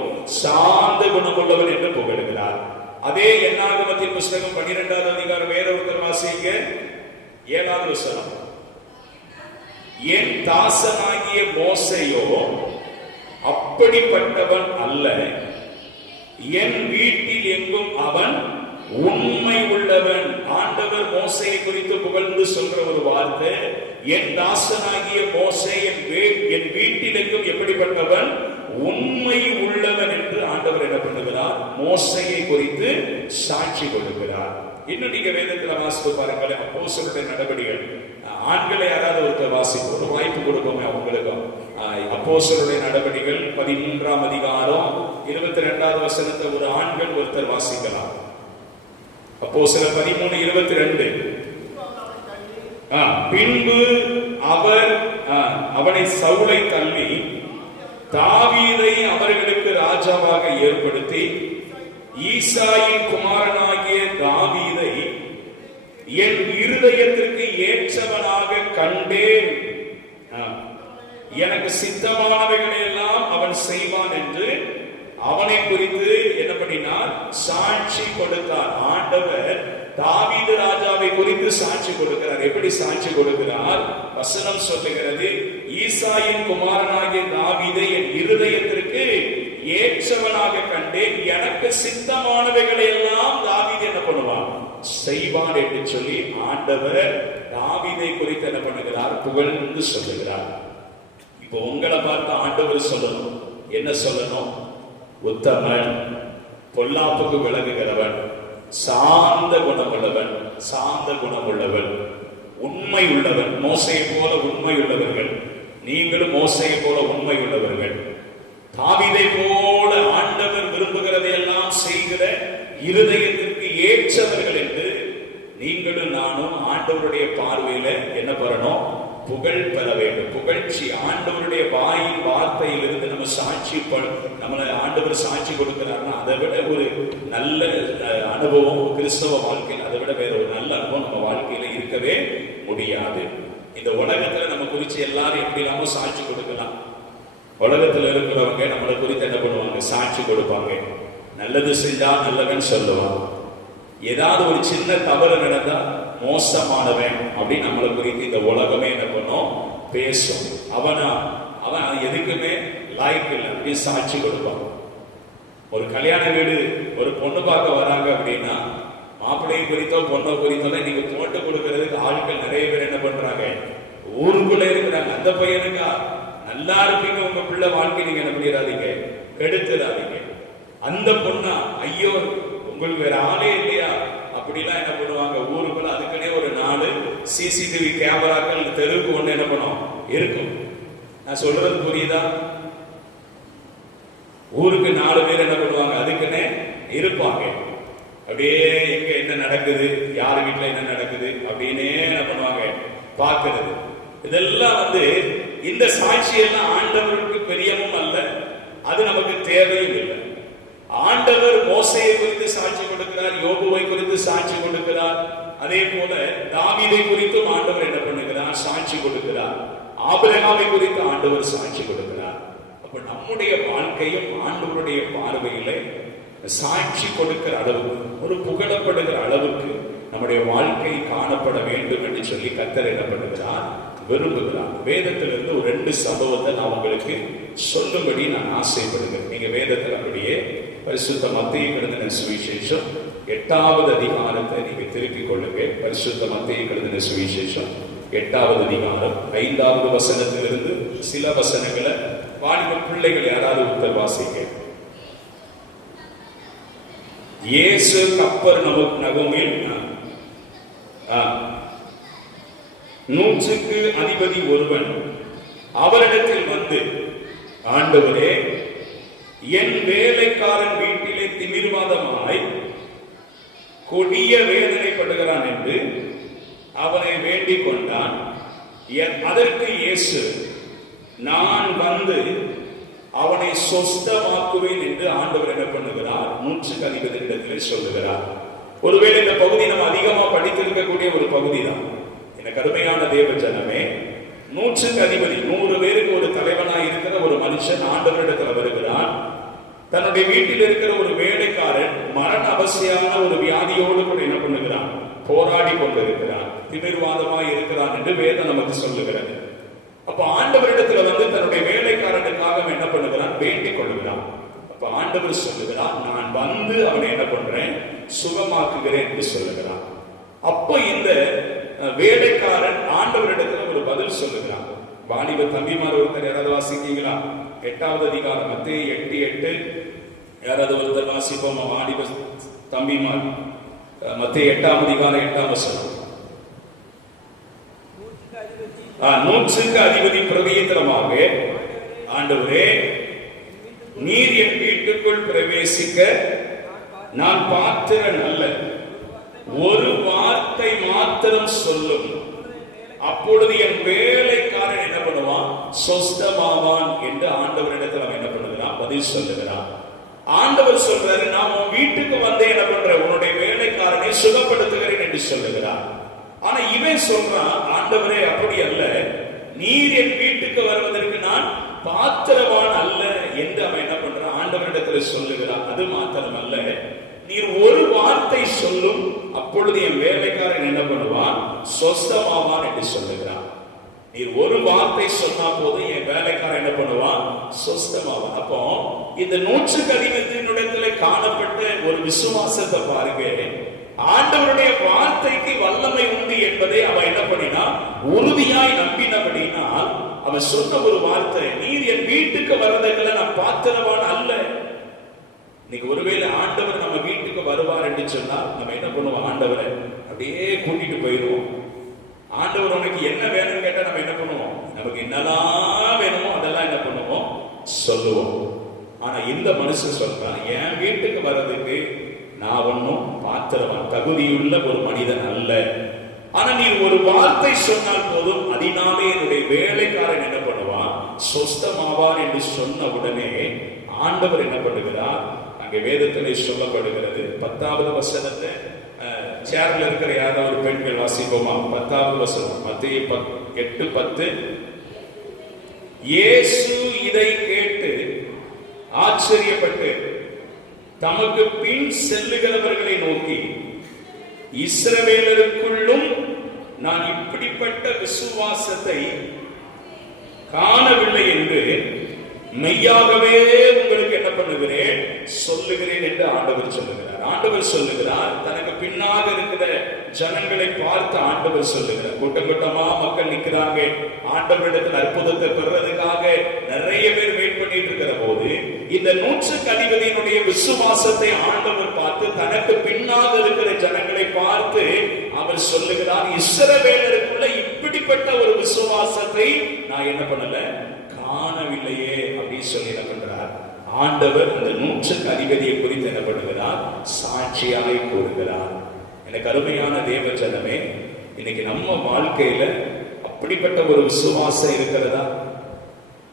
சாந்த குணமுள்ளவன் என்று புகழுகிறார். அதே என்னாகமத்தின் புஸ்தகம் 12வது அதிகாரம் வேற ஒருத்தர் வாசிங்க 7வது வசனம். என் தாசனாகிய மோசேயோ அப்படிப்பட்டவன் அல்ல, என் வீட்டில் எங்கும் அவன் உண்மை உள்ளவன். ஆண்டவர் மோசேயை குறித்து புகழ்ந்து சொல்ற ஒரு வார்த்தை, என் தாசனாகிய மோசே என் வீட்டில் எங்கும் எப்படிப்பட்டவன், உண்மை உள்ளவன் என்று ஆண்டவர் என்ன பண்ணுகிறார், மோசேயை குறித்து சாட்சி கொடுக்கிறார். இன்னும் நீங்க வேதத்துல வாசித்து பாருங்களேன், அப்போஸ்தலருடைய நடபடிகள். ஆண்களை யாராவது ஒருத்தர் வாசிப்போம், ஒரு வாய்ப்பு கொடுப்போமே அவங்களுக்கும். அப்போஸ்தலருடைய நடபடிகள் 13ஆம் அதிகாரம் 22வது வசனத்தை ஒரு ஆண்கள் ஒருத்தர் வாசிக்கலாம். அப்போஸ்தலர் 13:22. பின்பு அவர் அவனை சவுலை தள்ளி தாவீதை அவர்களுக்கு ராஜாவாக ஏற்படுத்தி, ஈசாயின் குமாரனாகிய தாவீதை என் இருதயத்திற்கு ஏற்றவனாக கண்டேன், எனக்கு சித்தமானவைகளை எல்லாம் அவன் செய்வான் என்று அவனை குறித்து என்ன பண்ணினார், சாட்சி கொடுத்தார். ஆண்டவர் தாவீது ராஜாவை குறித்து சாட்சி கொடுக்கிறார். எப்படி சாட்சி கொடுக்கிறார்? வசனம் சொல்லுகிறது, ஈசாயின் குமாரனாகிய தாவீதை என் இருதயத்திற்கு ஏற்றவனாக கண்டேன், எனக்கு சித்தமானவைகளை எல்லாம் தாவீது என்ன பண்ணுவான், செய்வான் என்று சொல்லி ஆண்டவர் தாவீதை குறித்து என்ன பண்ணுகிறார், புகழ்ந்து சொல்லுகிறார். இப்போ உங்களை பார்த்து ஆண்டவர் சொல்லணும், என்ன சொல்லணும்? உத்தமன், பொல்லாப்புக்கு விலகுகிறவன், சாந்த குணமுள்ளவன், சாந்த குணமுள்ளவன், உண்மை உள்ளவன். மோசேயை போல உண்மை உள்ளவர்கள், நீங்களும் மோசேயை போல உண்மை உள்ளவர்கள். தாவீதை போல ஆண்டவர் விரும்புகிறதை எல்லாம் செய்கிற இருதயத்திற்கு ஏற்றவர்கள் என்று நீங்களும் நானும் ஆண்டவருடைய பார்வையில என்ன பெறணும், புகழ் பெற வேண்டும். புகழ்ச்சி ஆண்டவருடைய வாயின் வார்த்தையிலிருந்து நம்ம சாட்சி, நம்மளை ஆண்டவர் சாட்சி கொடுக்கிறார்னா அதை விட ஒரு நல்ல அனுபவம் கிறிஸ்தவ வாழ்க்கையில், அதை விட வேற ஒரு நல்ல அனுபவம் நம்ம வாழ்க்கையில இருக்கவே முடியாது. இந்த உலகத்துல நம்ம குறிச்சு எல்லாரும் எப்படி இல்லாம சாட்சி கொடுக்கலாம். உலகத்துல இருக்கிறவங்க நம்மளை குறித்து என்ன பண்ணுவாங்க, சாட்சி கொடுப்பாங்க. நல்லது செஞ்சா நல்லவன் சொல்லுவான், ஏதாவது ஒரு சின்ன தவறு நடந்தா மோசமானவன் அப்படின்னு நம்மளை குறித்து இந்த உலகமே என்ன பண்ணும், பேசும். அவன் எதுக்குமே லாய்க்கு இல்லை அப்படின்னு சாட்சி கொடுப்பான். ஒரு கல்யாண வீடு ஒரு பொண்ணு பார்க்க வராங்க அப்படின்னா மாப்பிள்ளையை குறித்தோ பொண்ணை குறித்தோ நீங்க போட்டு கொடுக்கறதுக்கு ஆட்கள் நிறைய பேர் என்ன பண்றாங்க, ஊருக்குள்ள இருக்கிறாங்க. அந்த பையனுக்கா நல்லா இருப்பீங்க, உங்க பிள்ளை வாழ்க்கை நீங்க என்ன பண்ணிடாதீங்க, கெடுத்துடாதீங்க. அந்த பொண்ணா ஐயோ உங்களுக்கு வேற ஆளே இல்லையா அப்படிலாம் என்ன பண்ணுவாங்க ஊருக்குள்ள. அதுக்குன்னே ஒரு 4 CCTV கேமராக்கள் தெருவுக்கு ஒண்ணு என்ன பண்ணும் இருக்கும். நான் சொல்றது புரியுதா? ஊருக்கு 4 பேர் என்ன பண்ணுவாங்க, அதுக்குன்னே இருப்பாங்க. அப்படியே எங்க என்ன நடக்குது, யார் வீட்டுல என்ன நடக்குது அப்படின்னே என்ன பண்ணுவாங்க பார்க்கிறது. இதெல்லாம் இந்த சாட்சியெல்லாம் ஆண்டவருக்கு பிரியமும் அல்ல, அது நமக்கு தேவையும் இல்லை. ஆண்டவர் மோசேயை குறித்து சாட்சி கொடுக்கிறார், யோபுவை குறித்து சாட்சி கொடுக்கிறார். அதே போல தாவீதை குறித்தும் ஆண்டவர் என்ன பண்ணுகிறார், சாட்சி கொடுக்கிறார். ஆபிரகாமை குறித்து ஆண்டவர் சாட்சி கொடுக்கிறார். அப்ப நம்முடைய வாழ்க்கையும் ஆண்டவருடைய பார்வையில சாட்சி கொடுக்கிற அளவுக்கு, ஒரு புகழப்படுகிற அளவுக்கு நம்முடைய வாழ்க்கை காணப்பட வேண்டும் என்று சொல்லி கர்த்தர் என்ன பண்ணுகிறார், விரும்புகிறார். வேதத்திலிருந்து ஒரு 2 சம்பவத்தை நான் உங்களுக்கு சொல்லும்படி நான் ஆசைப்படுகிறேன். நீங்க வேதத்தில் அப்படியே பரிசுத்த மத்தேயு எழுதின சுவிசேஷம் 8வது அதிகாரத்தை நீங்க திருப்பிக் கொள்ளுங்க. பரிசுத்த மத்தேயு எழுதின சுவிசேஷம் 8வது அதிகாரம் 5வது வசனத்திலிருந்து சில வசனங்களை வாலிப பிள்ளைகள் யாராவது உத்தர் வாசிக்க. இயேசு கப்பர்நகூமில் 100க்கு அதிபதி ஒருவன் அவரிடத்தில் வந்து, ஆண்டவரே, என் வேலைக்காரன் வீட்டிலே திமிர்வாதமாய் கொடிய வேதனைப்படுகிறான் என்று அவனை வேண்டிக் கொண்டான். அதற்கு இயேசு, நான் வந்து அவனை சொஸ்தமாக்குவேன் என்று ஆண்டவர் என்ன பண்ணுகிறார், 100க்கு அதிபதியிடத்தில் சொல்லுகிறார். ஒருவேளை இந்த பகுதி நம்ம அதிகமா படித்திருக்கக்கூடிய ஒரு பகுதி தான். எனக்கு அருமையான தேவ ஜனமே, 100க்கு அதிபதி, 100 பேருக்கு ஒரு தலைவனாய் இருக்கிற ஒரு மனுஷன் ஆண்டவரிடத்தில் வருகிறான். தன்னுடைய வீட்டில் இருக்கிற ஒரு வேலைக்காரன் மரண அவசியமான ஒரு வியாதியோடு கூட என்ன பண்ணுகிறான், போராடி கொண்டிருக்கிறான், திமிர்வாதமாய் இருக்கிறான் என்று வேதம் நமக்கு சொல்லுகிறது. அப்ப ஆண்டவரிடத்துல தன்னுடைய வேலைக்காரனுக்காக என்ன பண்ணுகிறான், வேண்டிக் கொள்ளுகிறான். அப்ப ஆண்டவர் சொல்லுகிறான், நான் அவனை என்ன பண்றேன், சுகமாக்குகிறேன் என்று சொல்லுகிறான். அப்ப இந்த வேலைக்காரன் ஆண்டவரிடத்துல ஒரு பதில் சொல்லுகிறான். வாலிப தம்பிமார் ஒருத்தர் யாராவது வாசிக்கீங்களா? 8வது அதிகாரம் மத்தேயு 8:8 யாராவது ஒருத்தர் வாசிப்போமா? வாலிப தம்பிமார் மத்தேயு 8ஆம் அதிகாரம் 8ஆம் வசனம். 100க்கு அதிபதி பிரதித்திரமாக, ஆண்டவரே நீர் என் வீட்டுக்குள் பிரவேசிக்க நான் பாத்திரன் அல்ல, ஒரு வார்த்தை மாத்திரம் சொல்லும், அப்பொழுது என் வேலைக்காரன் என்ன பண்ணுவான், சொஸ்தமாவான் என்று ஆண்டவரிடத்தில் அவன் என்ன பண்ணுகிறான், பதில் சொல்லுகிறான். ஆண்டவர் சொல்றாரு, நான் உன் வீட்டுக்கு வந்து என்ன பண்றேன், உன்னுடைய வேலைக்காரனை சுகப்படுத்துகிறேன் என்று சொல்லுகிறான். ஆனா இவன் சொல்றான், ஆண்டவரே அப்படி அல்ல, நீர் என் வீட்டுக்கு வருவதற்கு நான் பாத்திரவான் அல்ல என்று அவன் என்ன பண்றான், ஆண்டவரிடத்துல சொல்லுகிறான். அது மாத்திரம் அல்ல, நீர் ஒரு வார்த்தை சொல்லும், அப்பொழுது என் வேலைக்காரன் என்ன பண்ணுவான், சொஸ்தமாவான் என்று சொல்லுகிறான். நீர் ஒரு வார்த்தை சொன்னா போதும், என் வேலைக்காரன் என்ன பண்ணுவான், சொஸ்தமாவான். அப்போ இந்த 100க்கு அதிபதியினிடத்துல காணப்பட்ட ஒரு விசுவாசத்தை பாருங்க. ஆண்டவருடைய வார்த்தைக்கு வல்லமை உண்டு என்பதை அவன் என்ன பண்ணினா, உறுதியாய் நம்பினபடினால் அவன் சொன்ன ஒரு வார்த்தை, நீர் என் வீட்டுக்கு வர்றதுக்குள்ள நான் பாத்திரவான் அல்ல. இன்னைக்கு ஒருவேளை ஆண்டவர் நம்ம வீட்டுக்கு வருவார் என்று சொன்னா நம்ம என்ன பண்ணுவோம், ஆண்டவரை அப்படியே கூட்டிட்டு போயிடுவோம். ஆண்டவர் உனக்கு என்ன வேணும்னு கேட்டா நம்ம என்ன பண்ணுவோம், நமக்கு என்னெல்லாம் வேணுமோ அதெல்லாம் என்ன பண்ணுவோம், சொல்லுவோம். ஆனா இந்த மனுஷன் சொல்றான், என் வீட்டுக்கு வர்றதுக்கு நான் ஒன்னும் பாத்திரவான் தகுதியுள்ள ஒரு மனிதன் அல்ல. ஆனா நீ ஒரு வார்த்தை சொன்னால் போதும், அதனாலே என்னுடைய வேலைக்காரன் என்ன பண்ணுவான், சொஸ்தமாவார் என்று சொன்ன உடனே ஆண்டவர் என்ன பண்ணுகிறார், அங்கே வேதத்திலே சொல்லப்படுகிறது. 10வது வசனத்தை சேர்ல இருக்கிற யாராவது பெண்கள் வாசிப்போமா? 10வது வசனம் மத்தேயு 8:10. இயேசு இதை கேட்டு ஆச்சரியப்பட்டு தமக்கு பின் செல்லுகிறவர்களை நோக்கி, இஸ்ரவேலருக்குள்ளும் நான் இப்படிப்பட்ட விசுவாசத்தை காணவில்லை என்று மெய்யாகவே உங்களுக்கு என்ன பண்ணுகிறேன், சொல்லுகிறேன் என்று ஆண்டவர் சொல்லுகிறார். ஆண்டவர் சொல்லுகிறார், தனக்கு பின்னாக இருக்கிற ஜனங்களை பார்த்து ஆண்டவர் சொல்லுகிறார். கூட்டம் கூட்டமா மக்கள் நிற்கிறாங்க, ஆண்டவரிடத்தில் அற்புதத்தை பெறுறதுக்காக நிறைய பேர் வெயிட் பண்ணிட்டு இருக்கிற போது, இந்த 100க்கு அதிபதியினுடைய விசுவாசத்தை ஆண்டவர் பார்த்து தனக்கு பின்னாக இருக்கிற ஜனங்களை பார்த்து அவர் சொல்லுகிறார், இஸ்ரவேலருக்குள்ள இப்படிப்பட்ட ஒரு விசுவாசத்தை நான் என்ன பண்ணல, காணவில்லையே அப்படின்னு சொல்லி என்ன பண்றார் ஆண்டவர். அந்த 100க்கு அதிபதியை குறித்து என்ன பண்ணுகிறார், சாட்சியாய் கூறுகிறார். எனக்கு அருமையான தேவ ஜனமே, இன்னைக்கு நம்ம வாழ்க்கையில அப்படிப்பட்ட ஒரு விசுவாசம் இருக்கிறதா?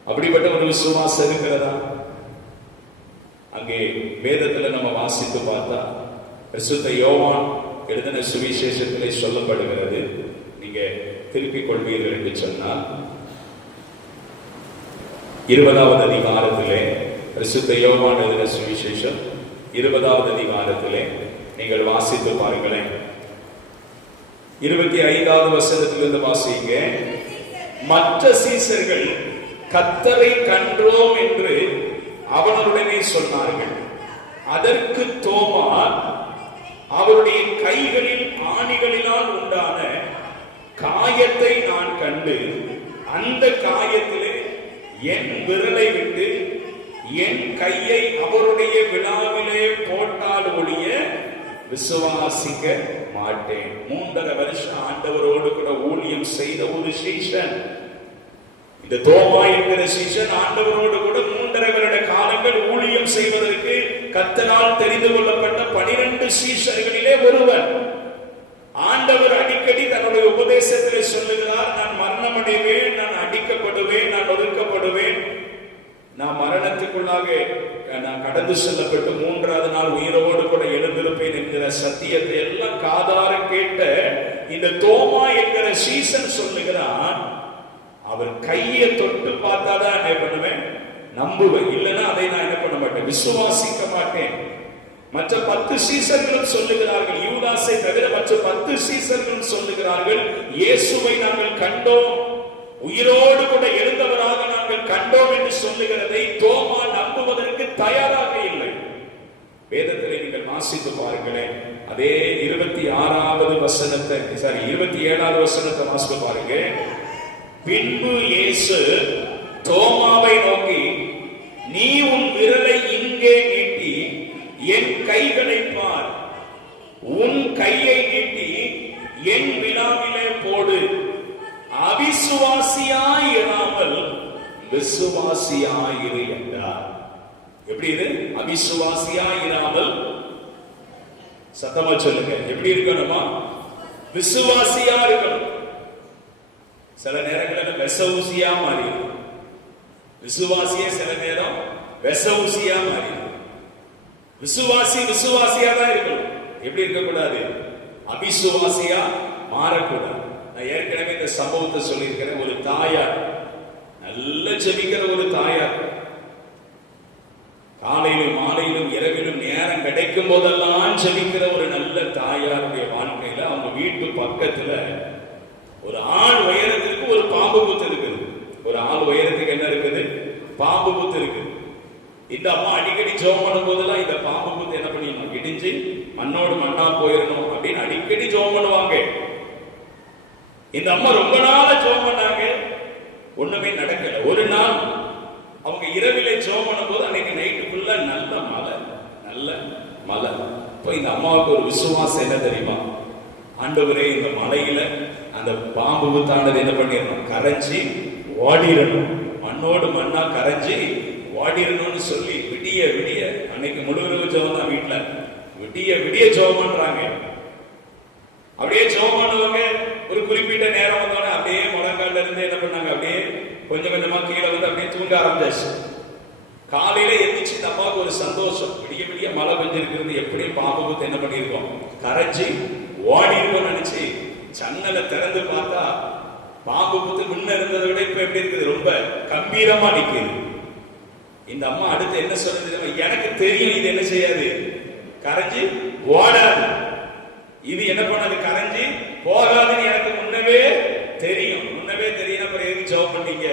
அப்படிப்பட்ட ஒரு விசுவாசம் இருக்கிறதா? அங்கே வேதத்துல நம்ம வாசித்து பார்த்தா, பரிசுத்த யோவான் எழுதின சுவிசேஷத்திலே சொல்லப்படுகிறது. நீங்க திருப்பிக் கொள்வீர்கள் என்று சொன்னால் 20வது அதிகாரத்திலே, பரிசுத்த யோவான் எழுதின சுவிசேஷம் 20வது அதிகாரத்திலே நீங்கள் வாசித்து பாருங்களேன். 25வது வசனத்திலிருந்து வாசிங்க. மற்ற சீசர்கள் கர்த்தரை கண்டோம் என்று அவனுடனே சொன்னார்கள். அதற்கு தோமா, அவருடைய கைகளில் ஆணிகளினால் உண்டான காயத்தை நான் கண்டு, அந்த காயத்திலே என் விரலை விட்டு என் கையை அவருடைய விழாவிலே போட்டால் ஒழிய விசுவாசிக்க மாட்டேன். 3.5 வருஷம் ஆண்டவரோடு கூட ஊழியம் செய்த ஒரு சீஷன். இந்த தோமா என்கிற சீஷன் ஆண்டவரோடு கூட 3.5 வருட காலங்கள் ஊழியம் செய்வதற்கு கர்த்தரால் தெரிந்து கொள்ளப்பட்ட 12 சீஷர்களிலே ஒருவர். ஆண்டவர் அடிக்கடி தன்னுடைய உபதேசத்திலே சொல்லுகிறார், நான் மரணம் அடைவேன், நான் அடிக்கப்படுவேன், நான் ஒதுக்கப்படுவேன், நான் மரணத்துக்குள்ளாக நான் கடந்து செல்லப்பட்டு 3வது நாள் உயிரோடு கூட எழுந்திருப்பேன் என்கிற சத்தியத்தை எல்லாம் காதார கேட்ட இந்த தோமா என்கிற சீசன் சொல்லுகிறான், அவர் கையை தொட்டு பார்த்தாதான் என்ன பண்ணுவேன், நம்புவேன், இல்லைன்னா அதை நான் என்ன பண்ண மாட்டேன், விசுவாசிக்க மாட்டேன். மற்ற 10 சீசர்களும் சொல்லுகிறார்கள், யூதாசை தவிர மற்ற 10 சீசர்களும் சொல்லுகிறார்கள், இயேசுவை நாங்கள் கண்டோம், உயிரோடு கூட எழுந்தவராக நாங்கள் கண்டோம் என்று சொல்லுகிறதை தோமா நம்புவதற்கு தயாராக இல்லை. வேதத்தில் நீங்கள் வாசித்து பாருங்களேன், அதே 27வது வசனத்தை வாசித்து பாருங்க. பின்பு இயேசு தோமாவை நோக்கி, நீ உன் விரலை இங்கே நீட்டி என் கைகளை பார், உன் கையை நீட்டி என் விழாவிலே போடு, அவிசுவாசியாய் இராமல் விசுவாசியாயிரு என்றார். எப்படி இது? அவிசுவாசியாய் இராமல், சத்தமா சொல்லுங்க, எப்படி இருக்கணுமா? விசுவாசியா இருக்கணும். சில நேரங்களில் வெசவுசியா மாறி, விசுவாசிய சில நேரம் வெசவுசியா மாறி. விசுவாசியா தான் இருக்கணும். எப்படி இருக்கக்கூடாது? அவிசுவாசியா மாறக்கூடாது. நான் ஏற்கனவே இந்த சம்பவத்தை சொல்லியிருக்கிறேன். ஒரு தாயார், நல்ல ஜெபிக்கிற ஒரு தாயார், காலையிலும் மாலையிலும் இரவிலும் நேரம் கிடைக்கும் போதெல்லாம் ஜெபிக்கிற ஒரு நல்ல தாயாருடைய வாழ்க்கையில அவங்க வீட்டு பக்கத்துல ஒரு ஆள் உயரத்திற்கு ஒரு பாம்பு புத்து இருக்குது. ஒரு ஆள் உயரத்துக்கு என்ன இருக்குது? பாம்பு புத்து இருக்குது. இந்த அம்மா அடிக்கடி ஜெபம் பண்ணும் போதெல்லாம் இந்த பாம்பு புத்து என்ன பண்ணிடணும், இடிஞ்சு மண்ணோடு மண்ணா போயிடணும் அப்படின்னு அடிக்கடி ஜெபம் பண்ணுவாங்க. இந்த அம்மா ரொம்ப நாள ஜெபம் பண்ணாங்க, ஒண்ணுமே நடக்கல. ஒரு நாள் அவங்க இரவிலே ஜெபம் பண்ணும் போது அன்னைக்கு நைட்டுக்குள்ள நல்ல மழை. இப்போ இந்த அம்மாவுக்கு ஒரு விசுவாசம் என்ன தெரியுமா? ஆண்டவரே, இந்த மலையில அந்த பாம்பு புத்தானது என்ன பண்ணிடணும், கரைஞ்சி ஓடிடணும், மண்ணோடு மண்ணா கரைஞ்சி ஓடிடணும்னு சொல்லி விடிய அன்னைக்கு முழுவதும் ஜெபம் தான். வீட்டுல விடிய ஜெபம் பண்றாங்க. அப்படியே ஜெபம் பண்ணுவாங்க. ஒரு குறிப்பிட்ட நேரம் வந்தோடனே அப்படியே முழங்கால இருந்து என்ன பண்ணாங்க, அப்படியே கொஞ்சம் கொஞ்சமா கீழே வந்து அப்படியே தூங்க ஆரம்பிச்சாச்சு. காலையில எந்திரிச்சு இந்த அம்மாவுக்கு ஒரு சந்தோஷம், விடிய மழை பெஞ்சிருக்கிறது, எப்படியும் பாம்பு புத்து என்ன பண்ணிருக்கோம், கரைஞ்சி ஓடி இருக்கும் நினைச்சு ஜன்னலை திறந்து பார்த்தா பாம்பு புத்து முன்ன இருந்ததை விட இப்ப எப்படி இருக்குது, ரொம்ப கம்பீரமா நிக்குது. இந்த அம்மா அடுத்து என்ன சொல்றது, எனக்கு தெரியும் இது என்ன செய்யாது, கரைஞ்சி ஓடாது, இது என்ன பண்ணாது, கரைஞ்சி போகாதுன்னு எனக்கு முன்னவே தெரியும். அப்புறம் எதுக்கு ஜெபம் பண்ணீங்க?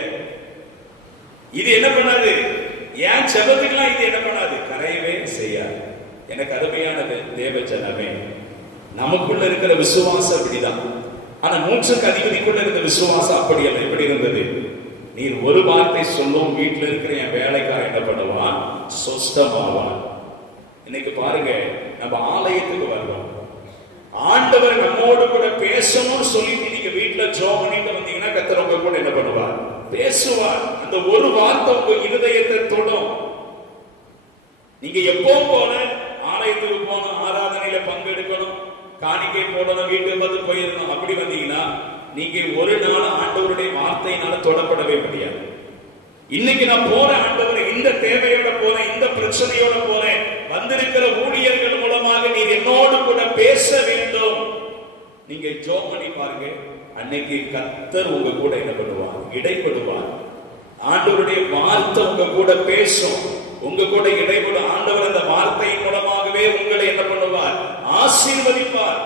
இது என்ன பண்ணாது, ஏன் ஜெபத்துக்கெல்லாம் இது என்ன பண்ணாது, கரையவே செய்யாது. எனக்கு அருமையான தேவ ஜனமே, நமக்குள்ள இருக்கிற விசுவாசம் அப்படிதான். ஆனா 100க்கு அதிபதிக்குள்ள இருந்த விசுவாசம் அப்படி அல்ல. எப்படி இருந்தது? நீர் ஒரு வார்த்தை சொல்லும், வீட்டில் இருக்கிற என் வேலைக்காரன் என்ன பண்ணுவான், சொஸ்தமாவான். இன்னைக்கு பாருங்க, நம்ம ஆலயத்துக்கு வர்றோம், ஆண்டவர் நம்மோடு கூட பேசணும்னு சொல்லிட்டு நீங்க வீட்டுல ஜெபம் பண்ணிட்டு வந்தீங்கன்னா கர்த்தர் உங்க கூட என்ன பண்ணுவார், பேசுவார். அந்த ஒரு வார்த்தை உங்க இருதயத்தை தொடும். நீங்க எப்பவும் போல ஆலயத்துக்கு போகணும், ஆராதனையில பங்கெடுக்கணும், காணிக்கை போடணும், வீட்டுக்கு வந்து போயிடணும், அப்படி வந்தீங்கன்னா நீங்க ஒரு நாள் ஆண்டவருடைய வார்த்தையினால தொடப்படவே முடியாது. இன்னைக்கு நான் போறேன் ஆண்டவரை, இந்த தேவையோட போறேன், இந்த பிரச்சனையோட போறேன், வந்திருக்கிற ஊழியர்கள் மூலமாக நீர் என்னோடு கூட பேச வேண்டும். நீங்க ஜெபம் பண்ணி பாருங்க, அன்னைக்கு கர்த்தர் உங்க கூட என்ன பண்ணுவார், இடைப்படுவார். ஆண்டவருடைய வார்த்தை உங்க கூட பேசும், உங்க கூட இடைப்படும். ஆண்டவர் அந்த வார்த்தையின் மூலமாகவே உங்களை என்ன பண்ணுவார், ஆசீர்வதிப்பார்.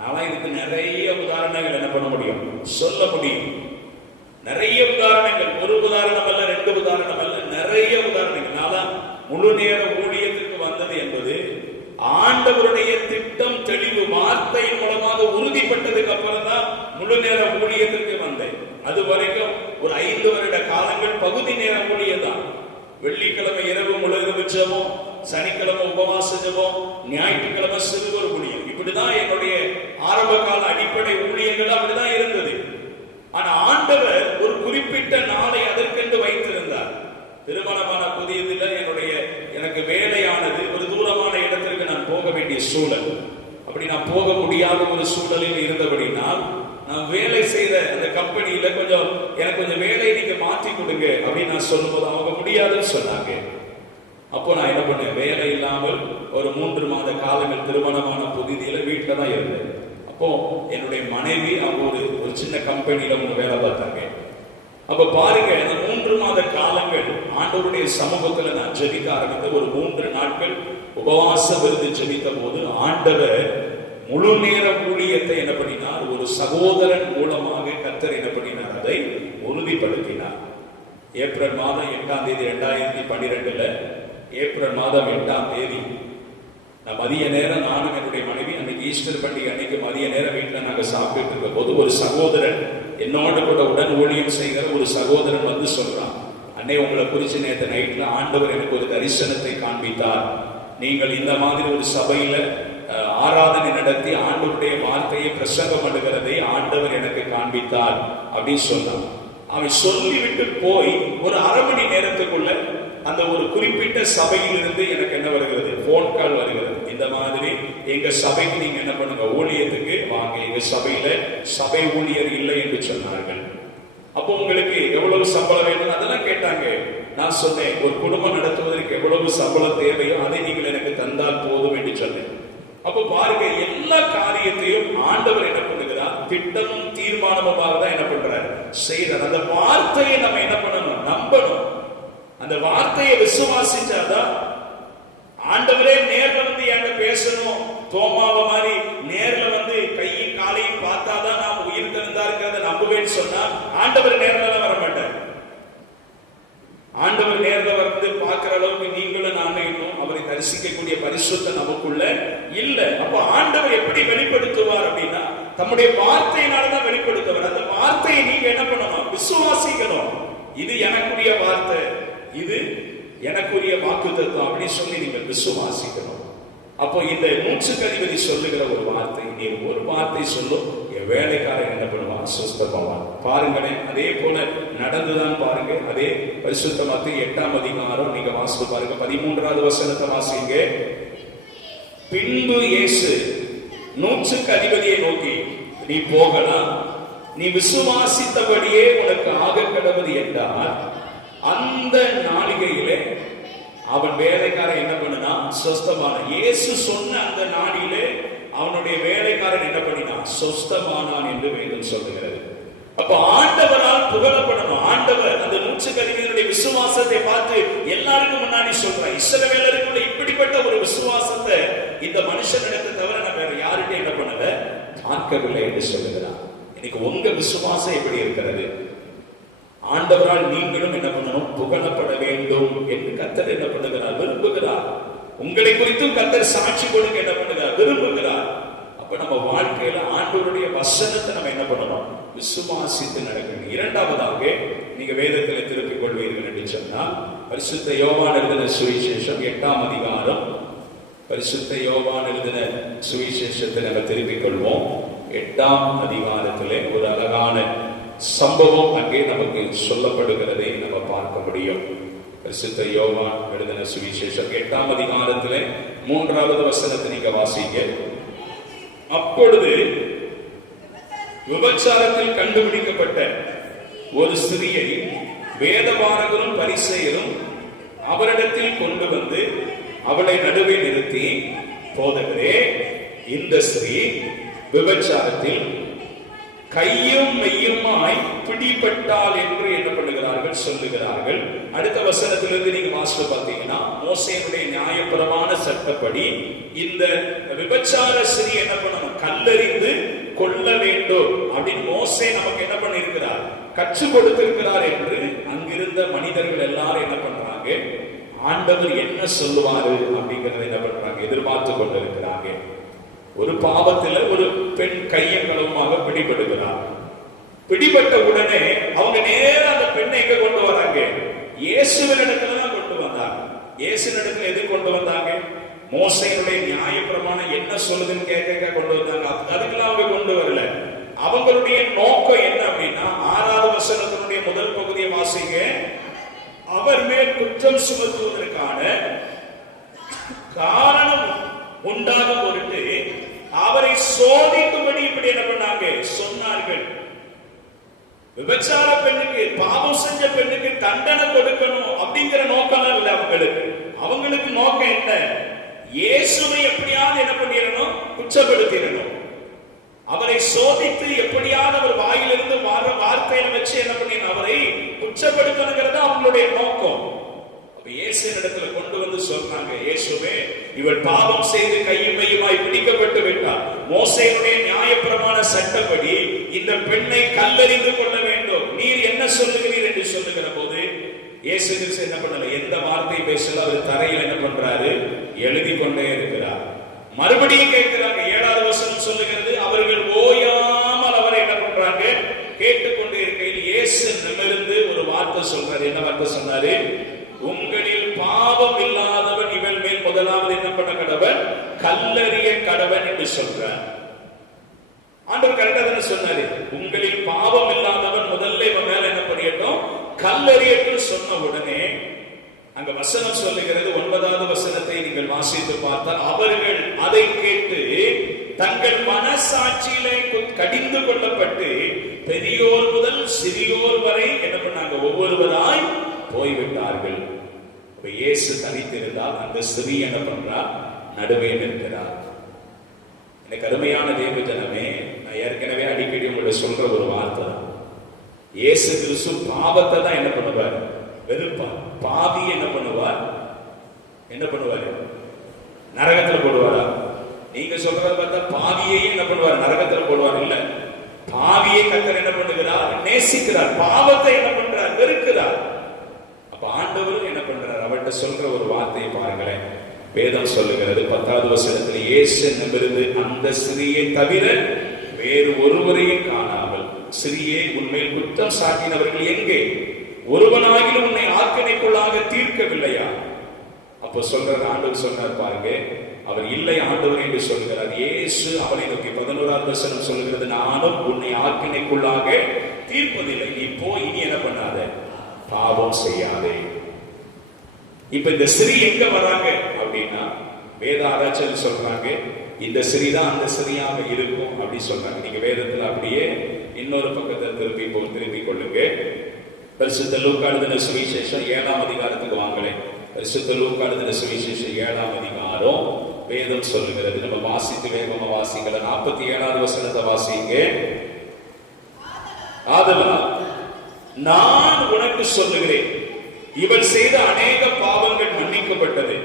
நான் இதுக்கு நிறைய உதாரணங்கள் என்ன பண்ண முடியும், சொல்ல முடியும். நிறைய உதாரணங்கள், ஒரு உதாரணம் அல்ல, 2 உதாரணம் அல்ல, நிறைய உதாரணங்கள். நான் முழு நேர ஊழியத்திற்கு வந்தது என்பது ஆண்டவருடைய திட்டம் தெளிவு வார்த்தையின் மூலமாக உறுதிப்பட்டதுக்கு அப்புறம் தான் முழு நேர ஊழியத்திற்கு வந்தேன். அது வரைக்கும் ஒரு 5 வருட காலங்கள் பகுதி நேர ஊழியம் தான். வெள்ளிக்கிழமை இரவு முழுவதும் ஜெபம், சனிக்கிழமை உபவாச ஜெபம், ஞாயிற்றுக்கிழமை சிறுவர் ஊழியம். இப்படிதான் என்னுடைய ஆரம்ப கால அடிப்படை ஊழியங்கள் அப்படிதான் இருந்தது. ஆனா ஆண்டவர் ஒரு குறிப்பிட்ட நாளை அதற்கென்று வைத்திருந்தார். திருமணமான புதியதில் எனக்கு வேலையானது ஒரு தூரமான இடத்திற்கு நான் போக வேண்டிய சூழல். அப்படி நான் போக முடியாத ஒரு சூழலில் இருந்தபடினால் நான் வேலை செய்த அந்த கம்பெனியில எனக்கு கொஞ்சம் வேலையை நீங்க மாற்றி கொடுங்க அப்படின்னு நான் சொல்லும்போது அவங்க முடியாதுன்னு சொன்னாங்க. அப்போ நான் என்ன பண்ணேன், வேலை இல்லாமல் ஒரு 3 மாத காலங்கள் திருமணமான புதிதியில வீட்டுல தான் இருந்தேன். அப்போ என்னுடைய மனைவி அவங்க ஒரு சின்ன கம்பெனியில வேலை பார்த்தாங்க. அப்ப பாருங்க, அந்த 3 3 மாத காலங்கள் ஆண்டவருடைய சமூகத்துல நான் ஜெபிக்க ஆரம்பித்த ஒரு 3 நாட்கள் உபவாச விருந்து ஜெபித்த போது ஆண்டவர் முழு நேர ஊழியத்தை என்ன பண்ணினார், ஒரு சகோதரன் மூலமாக கர்த்தர் என்ன பண்ணினார், அதை உறுதிப்படுத்தினார். ஏப்ரல் மாதம் 8ஆம் தேதி 2012 ஏப்ரல் மாதம் 8ஆம் தேதி நான் மதிய நேரம், நானும் என்னுடைய மனைவி அன்னைக்கு ஈஸ்டர் பண்டிகை அன்னைக்கு மதிய நேரம் வீட்டில் நாங்கள் சாப்பிட்டு இருக்க போது ஒரு சகோதரன், என்னோடு கூட உடன் ஊழியம் செய்கிற ஒரு சகோதரன் வந்து சொல்றான், அன்னை உங்களை குறிச்சு நேற்று நைட்ல ஆண்டவர் எனக்கு ஒரு தரிசனத்தை காண்பித்தார். நீங்கள் இந்த மாதிரி ஒரு சபையில ஆராதனை நடத்தி ஆண்டவருடைய வார்த்தையை பிரசங்கம் பண்ணுகிறதை ஆண்டவர் எனக்கு காண்பித்தார் அப்படின்னு சொன்னான். அவன் சொல்லிவிட்டு போய் ஒரு அரை மணி நேரத்துக்குள்ள அந்த ஒரு குறிப்பிட்ட சபையிலிருந்து எனக்கு என்ன வருகிறது, போன் கால் வருகிறது. இந்த மாதிரி எங்க சபைக்கு நீங்க என்ன பண்ணுங்க, ஊழியத்துக்கு வாங்க, எங்க சபையில சபை ஊழியர் இல்லை என்று சொன்னார்கள். அப்போ உங்களுக்கு எவ்வளவு சம்பளம் வேணும் அதெல்லாம் கேட்டாங்க. நான் சொன்னேன், ஒரு குடும்பம் நடத்துவதற்கு எவ்வளவு சம்பளம் தேவையோ அதை நீங்கள் எனக்கு தந்தால் போதும் என்று சொன்னேன். அப்போ பாருங்க, எல்லா காரியத்தையும் ஆண்டவர் என்ன பண்ணுகிறார், திட்டமும் தீர்மானமுமாக தான் என்ன பண்றாரு, செய்யறார். அந்த வார்த்தையை நம்ம என்ன பண்ணணும், நம்பணும். அந்த வார்த்தையை விசுவாசிச்சாதான் ஆண்டவரே நேர்ல வந்து என்கிட்ட பேசணும், தோமாவை மாதிரி நேர்ல வந்து கையும் காலையும் பார்த்தாதான் நாம் உயிர் திறந்தாருங்கிறத நம்புவேன்னு சொன்னா ஆண்டவர் நேர்ல வர மாட்டார். ஆண்டவர் நேர்ல வந்து பார்க்கிற அளவுக்கு நீங்களும் நானும் இன்னும் அவரை தரிசிக்கக்கூடிய பரிசுத்த நமக்குள்ள இல்ல. அப்ப ஆண்டவர் எப்படி வெளிப்படுத்துவார் அப்படின்னா தம்முடைய வார்த்தையினாலதான் வெளிப்படுத்துவார். அந்த வார்த்தையை நீங்க என்ன பண்ணணும், விசுவாசிக்கணும். இது எனக்குரிய வார்த்தை, இது எனக்குரிய வாக்குத்தத்தம் அப்படின்னு சொல்லி நீங்கள் விசுவாசிக்கணும். அப்போ இந்த 100க்கு அதிபதி சொல்லுகிற ஒரு வார்த்தை, நீ ஒரு வார்த்தை சொல்லும், என் வேலைக்காரன் என்ன பண்ணுவான், சுஸ்தமாவான். பாருங்களேன், அதே போல நடந்துதான் பாருங்க. அதே பரிசுத்த மத்தேயு 8ஆம் அதிகாரம் நீங்க வாசித்து பாருங்க, 13வது வசனத்தை வாசிங்க. பின்பு இயேசு 100க்கு அதிபதியை நோக்கி, நீ போகலாம், நீ விசுவாசித்தபடியே உனக்கு ஆக கடவுது என்றார். அந்த நாளிகையிலே அவன் வேலைக்காரன் என்ன பண்ணினா, சொஸ்தமான. இயேசு சொன்ன அந்த நாளிலே அவனுடைய வேலைக்காரன் என்ன பண்ணினான், சொஸ்தமானான் என்று வேதம் சொல்லுகிறது. அப்ப ஆண்டவரால் புகழப்படணும். ஆண்டவர் அந்த 100க்கு அதிபதியுடைய விசுவாசத்தை பார்த்து எல்லாருக்கும் முன்னாடி சொல்றான், இஸ்ரவேலருக்குள்ள இப்படிப்பட்ட ஒரு விசுவாசத்தை இந்த மனுஷனிடத்தை தவிர நான் வேற யாருமே என்ன பண்ணல, பார்க்கவில்லை என்று சொல்லுகிறான். இன்னைக்கு உங்க விசுவாசம் எப்படி இருக்கிறது? ஆண்டவரால் நீங்களும் என்ன பண்ணணும், புகழப்பட வேண்டும் என்று கர்த்தர் என்ன பண்ணுகிறார், விரும்புகிறார். உங்களை குறித்தும் கர்த்தர் சாட்சி கொடுக்க என்ன பண்ணுகிறார், விரும்புகிறார். அப்ப நம்ம வாழ்க்கையில ஆண்டவருடைய வசனத்தை நம்ம என்ன பண்ணணும், விசுவாசித்து நடக்கணும். இரண்டாவதாக நீங்க வேதத்தில் திருப்பிக் கொள்வீர்கள் என்று சொன்னால் பரிசுத்த யோவான் எழுதின சுவிசேஷம் 8ஆம் அதிகாரம், பரிசுத்த யோவான் எழுதின சுவிசேஷத்தை நம்ம திருப்பிக் கொள்வோம். 8ஆம் அதிகாரத்திலே ஒரு அழகான சம்பவம் அங்கே நமக்கு சொல்லப்படுகிறதை நம்ம பார்க்க முடியும். பரிசுத்த யோவான் எழுதின சுவிசேஷம் 8ஆம் அதிகாரத்திலே 3வது வசனத்தை நீங்க வாசிங்க. அப்பொழுது விபச்சாரத்தில் கண்டுபிடிக்கப்பட்ட ஒரு ஸ்திரியை வேதபாரகரும் பரிசேயரும் அவரிடத்தில் கொண்டு வந்து அவளை நடுவே நிறுத்தி, போதகரே, இந்த ஸ்திரீ விபச்சாரத்தில் கையும் மெய்யுமாய் பிடிபட்டால் என்று என்ன பண்ணுகிறார்கள், சொல்லுகிறார்கள். அடுத்த வசனத்திலிருந்து நீங்க வாசித்து பார்த்தீங்கன்னா, மோசேயுடைய நியாயப்பிரமாண சட்டப்படி இந்த விபச்சார ஸ்திரீ என்ன பண்ணணும், கல்லெறிந்து கொல்ல வேண்டும் அப்படின்னு மோசே நமக்கு என்ன பண்ணி இருக்கிறார், கற்றுக் கொடுத்திருக்கிறார் என்று அங்கிருந்த மனிதர்கள் எல்லாரும் என்ன பண்றாங்க, ஆண்டவர் என்ன சொல்லுவாரு அப்படிங்கறத என்ன பண்றாங்க, எதிர்பார்த்து கொண்டிருக்கிறாங்க. ஒரு பாவத்துல ஒரு பெண் கையும் களவுமாக பிடிபடுகிறார். பிடிபட்ட உடனே அவங்க நேரா அந்த பெண்ணை எங்க கொண்டு வராங்க, இயேசுவினிடத்துல தான் கொண்டு வந்தாங்க. இயேசுவினிடத்துல எது கொண்டு வந்தாங்க, மோசேயுடைய நியாயப்பிரமாணம் என்ன சொல்லுதுன்னு கேட்க கொண்டு வந்தாங்க. அதுக்கெல்லாம் அவங்க கொண்டு வரல. அவங்களுடைய நோக்கம் என்ன அப்படின்னா, 6வது வசனத்தினுடைய முதல் பகுதியை வாசிங்க. அவர் மேல் குற்றம் சுமத்துவதற்கான காரணம் உண்டாகும் பொருட்டு அவரை சோதிக்கும்படி இப்படி என்ன பண்ணாங்க, சொன்னார்கள். விபச்சார பெண்ணுக்கு, பாவம் செஞ்ச பெண்ணுக்கு தண்டனை கொடுக்கணும் அப்படிங்கிற நோக்கம் இல்லை அவங்களுக்கு. அவங்களுக்கு நோக்கம் என்ன, இயேசுவை எப்படியாவது என்ன பண்ணிடணும், குற்றப்படுத்திடணும். அவரை சோதித்து எப்படியாவது அவர் வாயிலிருந்து வார்த்தையில வச்சு என்ன பண்ணி அவரை உச்சப்படுத்தணுங்கிறது அவங்களுடைய நோக்கம். இயேசுவினிடத்துல கொண்டு வந்து சொல்றாங்க, இயேசுவே, இவள் பாவம் செய்து கையும் மையுமாய் பிடிக்கப்பட்டு விட்டார். மோசேயுடைய நியாயப்பிரமாண சட்டப்படி இந்த பெண்ணை கல்லெறிந்து கொள்ள வேண்டும். நீர் என்ன சொல்லுகிறீர் என்று சொல்லுகிற போது இயேசு கிறிஸ்து என்ன பண்ணல, எந்த வார்த்தை பேசல. அவர் தரையில் என்ன பண்றாரு, எழுதி கொண்டே இருக்கிறார். மறுபடியும் கேட்கிறாங்க. 7வது வசனம் சொல்லுகிறது, அவர்கள் ஓயாமல் அவரை என்ன பண்றாங்க, கேட்டுக்கொண்டே இருக்கையில் இயேசு நிமிர்ந்து ஒரு வார்த்தை சொல்றாரு. என்ன வார்த்தை சொன்னாரு? உங்களில் பாவம் இல்லாதவன் இவள் மேல் முதலாவது என்ன பண்ண கடவன், கல்லறிய கடவன் என்று சொல்றார். ஆண்டவர் கரெக்டா தானே சொன்னாரு. உங்களில் பாவம் இல்லாதவன் முதல்ல இவன் மேல என்ன பண்ணிட்டோம், கல்லறியட்டு சொன்ன உடனே அங்க வசனம் சொல்லுகிறது, 9வது வசனத்தை நீங்கள் வாசித்து பார்த்தால், அவர்கள் அதை கேட்டு தங்கள் மனசாட்சியிலே கடிந்து கொள்ளப்பட்டு பெரியோர் முதல் சிறியோர் வரை என்ன பண்ணாங்க, ஒவ்வொருவராய் போய்விட்டார்கள். இயேசு தனித்திருந்தால் அந்த ஸ்திரீ என்ன பண்றார், நடுவே நிற்கிறார். எனக்கு அருமையான தேவ ஜனமே, நான் ஏற்கனவே அடிக்கடி உங்களை சொல்ற ஒரு வார்த்தை தான். இயேசு கிறிஸ்து பாவத்தை தான் என்ன பண்ணுவார், வெறுப்பார். பாவி என்ன பண்ணுவார், நரகத்துல போடுவாரா? நீங்க சொல்றத பார்த்தா பாவியே என்ன பண்ணுவார், நரகத்துல போடுவார். இல்ல, பாவியை கர்த்தர் என்ன பண்ணுகிறார், நேசிக்கிறார். பாவத்தை என்ன பண்றார், வெறுக்கிறார். அப்ப ஆண்டவரும் என்ன பண்றார், அவர்கிட்ட சொல்ற ஒரு வார்த்தையை பாருங்களேன். வேதம் சொல்லுகிறது 10வது வசனத்தில், இயேசு நிமிர்ந்து அந்த ஸ்திரீயை தவிர வேறு ஒருவரையும் காணாமல், ஸ்திரீயே, உன்மேல் குற்றம் சாட்டினவர்கள் எங்கே? ஒருவனாகிலும் உன்னை ஆக்கினைக்குள்ளாக தீர்க்கவில்லையா? அப்ப சொல்ற ஆண்டவர் சொன்னார் பாருங்க, அவர் இல்லை ஆண்டவர் என்று சொல்கிறார். இயேசு அவனை நோக்கி 11வது வசனம் சொல்லுகிறது, நானும் உன்னை ஆக்கினைக்குள்ளாக தீர்ப்பதில்லை, நீ போய் இனி என்ன பண்ணாத, பாவம் செய்யாதே. இப்ப இந்த ஸ்திரீ எங்க வராங்க அப்படின்னா, வேத ஆராய்ச்சியில் சொல்றாங்க, இந்த ஸ்திரீ தான் அந்த ஸ்திரீயாக இருக்கும் அப்படி சொல்றாங்க. நீங்க வேதத்துல அப்படியே இன்னொரு பக்கத்தை திருப்பி கொள்ளுங்க. பரிசுத்த லூக்கா எழுதின சுவிசேஷம் 7ஆம் அதிகாரத்துக்கு வாங்களே. பரிசுத்த லூக்கா எழுதின சுவிசேஷம் 7ஆம் அதிகாரம் வேதம் சொல்லுகிறது. நம்ம வாசித்து வேகமா வாசிக்கல. 47வது வசனத்தை வாசிங்க. ஆதலால் நான் உனக்கு சொல்லுகிறேன், இவள் செய்த அநேக பாவங்கள் மன்னிக்கப்பட்டது,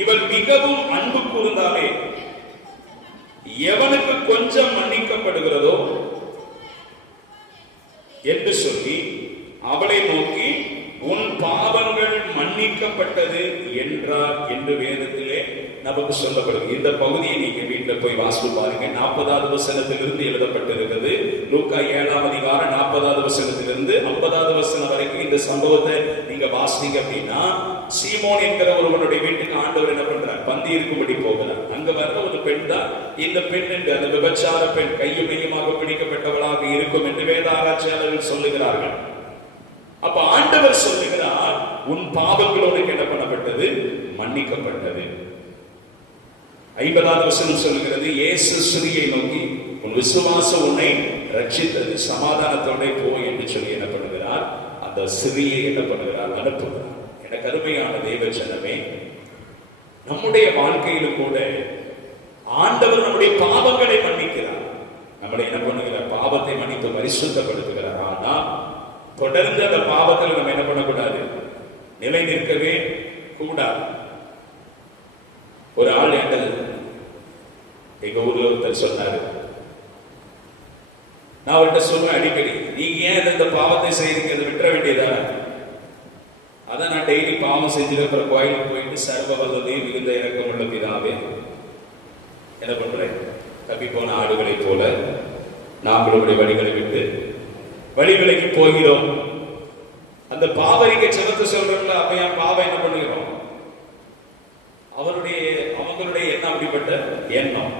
இவள் மிகவும் அன்பு கூர்ந்தாலே எவனுக்கு கொஞ்சம் மன்னிக்கப்படுகிறதோ என்று சொல்லி அவளை நோக்கி உன் பாவங்கள் மன்னிக்கப்பட்டது என்றார் என்று வேதத்திலே நமக்கு சொல்லப்படுது. இந்த பகுதியை நீங்க வீட்டில் போய் வாசித்து பாருங்க. 40வது வசனத்திலிருந்து எழுதப்பட்டிருக்கிறது. லூக்கா 7ஆம் அதிகாரம் 40வது வசனத்திலிருந்து 50வது வசனம் வரைக்கும் இந்த சம்பவத்தை நீங்க வாசிங்க அப்படின்னா, சீமோன் என்கிற ஒருவனுடைய வீட்டுக்கு ஆண்டவர் என்ன பண்றார், பந்தி இருக்கும்படி போகிறார். அங்க வர்ற ஒரு பெண் தான் இந்த பெண் என்று, அந்த விபச்சார பெண் கையும் மையுமாக பிடிக்கப்பட்டவளாக இருக்கும் என்று வேத ஆராய்ச்சியாளர்கள் சொல்லுகிறார்கள். அப்ப ஆண்டவர் சொல்லுகிறார், உன் பாவங்களோடு என்ன பண்ணப்பட்டது, மன்னிக்கப்பட்டது. 50வது வசனம் சொல்லுகிறது, இயேசு ஸ்திரீயை நோக்கி உன் விசுவாசம் உன்னை ரட்சித்தது, சமாதானத்தோட போய் என்று சொல்லி என்ன பண்ணுகிறார், அந்த ஸ்திரீயை என்ன பண்ணுகிறார், அனுப்புகிறார். எனக்கு அருமையான தேவ ஜனமே, நம்முடைய வாழ்க்கையிலும் கூட ஆண்டவர் நம்முடைய பாவங்களை மன்னிக்கிறார். நம்மளை என்ன பண்ணுகிறார், பாவத்தை மன்னித்து பரிசுத்தப்படுத்துகிறார். ஆனா தொடர்ந்து அந்த பாவத்தில் நம்ம என்ன பண்ணக்கூடாது, நிலை நிற்கவே கூடாது. ஒரு ஆள் எங்க ஊர்ல ஒருத்தர் சொன்னாரு, நான் அவர்கிட்ட சொல்றேன் அடிக்கடி, நீங்க ஏன் இந்த பாவத்தை செய்யறீங்க, அதை விட்டுற வேண்டியதா? அதான் நான் டெய்லி பாவம் செஞ்சிருக்கிற கோயிலுக்கு போயிட்டு, சர்வ வல்லமை மிகுந்த இரக்கமுள்ள பிதாவே என்ன பண்றேன், தப்பி போன ஆடுகளை போல நாங்களுடைய வழிகளை விட்டு வழி விலகி போகிறோம். அந்த பாவரிக்க செவத்தை சொல்றோம்ல, அப்ப என் பாவம் என்ன பண்ணுகிறோம், அவங்களுடைய எண்ணம் அப்படிப்பட்ட எண்ணம்.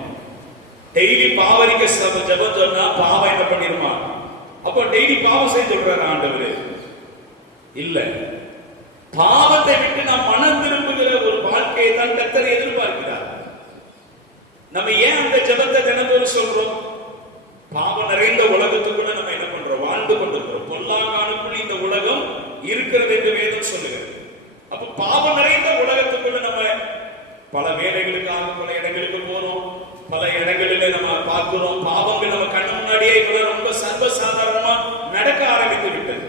டெய்லி பாவரிக்க ஜெபம் சொன்னா பாவம் என்ன பண்ணிருமா? அப்போ டெய்லி பாவம் செய்ய சொல்றாரு ஆண்டவர். இல்ல, பாவத்தை விட்டு நாம் மனம் திரும்புகிற ஒரு வாழ்க்கையை தான் கர்த்தர் எதிர்பார்க்கிறார். நம்ம ஏன் அந்த ஜெபத்தை தினந்தோறும் சொல்றோம்? பாவம் நிறைந்த உலகத்துக்குள்ள நம்ம என்ன பண்றோம், வாழ்ந்து கொண்டிருக்கிறோம். பொல்லாங்கானுக்குள் இந்த உலகம் இருக்கிறது என்று வேதம் சொல்லுகிறது. அப்ப பாவம் நிறைந்த உலகத்துக்குள்ள நம்ம பல வேலைகளுக்காக பல இடங்களுக்கு போறோம், பல இடங்களில நம்ம பார்க்கிறோம், பாவங்கள் எல்லாம் ரொம்ப சர்வசாதாரணமா நடக்க ஆரம்பித்து விட்டது.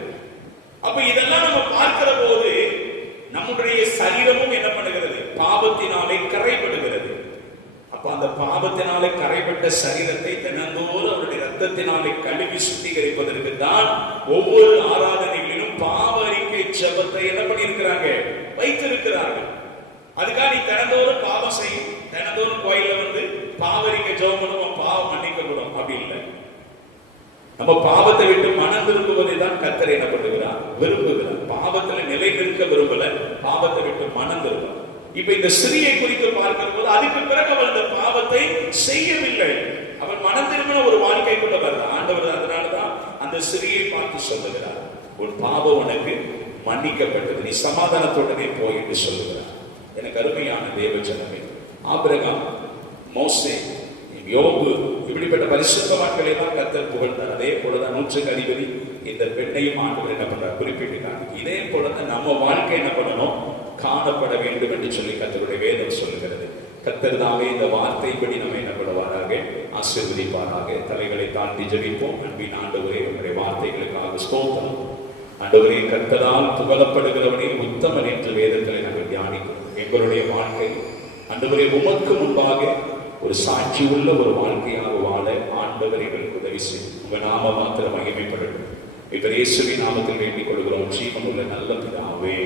அப்ப இதெல்லாம் நம்ம பார்க்கிற போது நம்முடைய சரீரமும் என்ன பண்ணுகிறது? பாவத்தினாலே கரைபடுகிறது. அப்ப அந்த பாவத்தினாலே கரைபட்ட சரீரத்தை தினந்தோறும் அவருடைய ரத்தத்தினாலே கழுவி சுத்திகரிப்பதற்கு தான் ஒவ்வொரு ஆராதனைகளிலும் பாவ அறிக்கை ஜெபத்தை என்ன பண்ணியிருக்கிறாங்க? வைத்திருக்கிறார்கள். அதுக்காக நீ தினந்தோறும் பாவம் செய்யும், தினந்தோறும் கோயில வந்து பாவ அறிக்கை ஜெபம் பண்ணுவோம், பாவம் மன்னிக்கப்படும் அப்படி இல்லை. நம்ம பாவத்தை விட்டு மனம் திரும்புவதை தான் கர்த்தர் என்ன பண்ணுகிறார்? விரும்புகிறார். பாவத்துல நிலை நிற்க விரும்பல, பாவத்தை விட்டு மனம் திரும்ப. இப்ப இந்த ஸ்திரியை குறித்து பார்க்கிற போது அதுக்கு பிறகு அவள் இந்த பாவத்தை செய்யவில்லை. அவள் மனம் திரும்பின ஒரு வாழ்க்கைக்குள்ள வர்ற ஆண்டவர் அதனாலதான் அந்த ஸ்திரியை பார்த்து சொல்லுகிறார், உன் பாவம் உனக்கு மன்னிக்கப்பட்டது, நீ சமாதானத்துடனே போய் என்று சொல்லுகிறார். எனக்கு அருமையான தேவ ஜனமே, ஆபிரகாம், மோசே, யோபு, இப்படிப்பட்ட பரிசுத்தவான்களை தான் கர்த்தர் புகழ்ந்தார். அதே போலதான் 100 அதிபதி இந்த பெண்ணையும் ஆண்டவர் என்ன பண்றார்? குறிப்பிட்டிருக்காங்க. இதே போலதான் நம்ம வாழ்க்கை என்ன பண்ணணும்? காணப்பட வேண்டும் என்று சொல்லி கர்த்தருடைய வேதம் சொல்லுகிறது. கர்த்தர் தாமே இந்த வார்த்தைப்படி நம்ம என்ன பண்ணுவாராக? ஆசீர்வதிப்பாராக. தலைகளை தாழ்த்தி ஜெபிப்போம். அன்பின் ஆண்டவரே, உங்களுடைய வார்த்தைகளுக்காக ஸ்தோத்திரம். ஆண்டவரே, கர்த்தரால் புகழப்படுகிறவனே உத்தமன் என்று வேதங்களை நாங்கள் தியானிக்கிறோம். எங்களுடைய வாழ்க்கை ஆண்டவரே உமக்கு முன்பாக ஒரு சாட்சி உள்ள ஒரு வாழ்க்கையாக வாழ ஆண்டவர் எங்களுக்கு உதவி செய்யும். உங்க நாம மாத்திரம் மகிமைப்படட்டும். இப்ப இயேசுவின் நாமத்தில் வேண்டிக் கொள்கிறோம், ஜீவன் உள்ள நல்ல பிதாவே.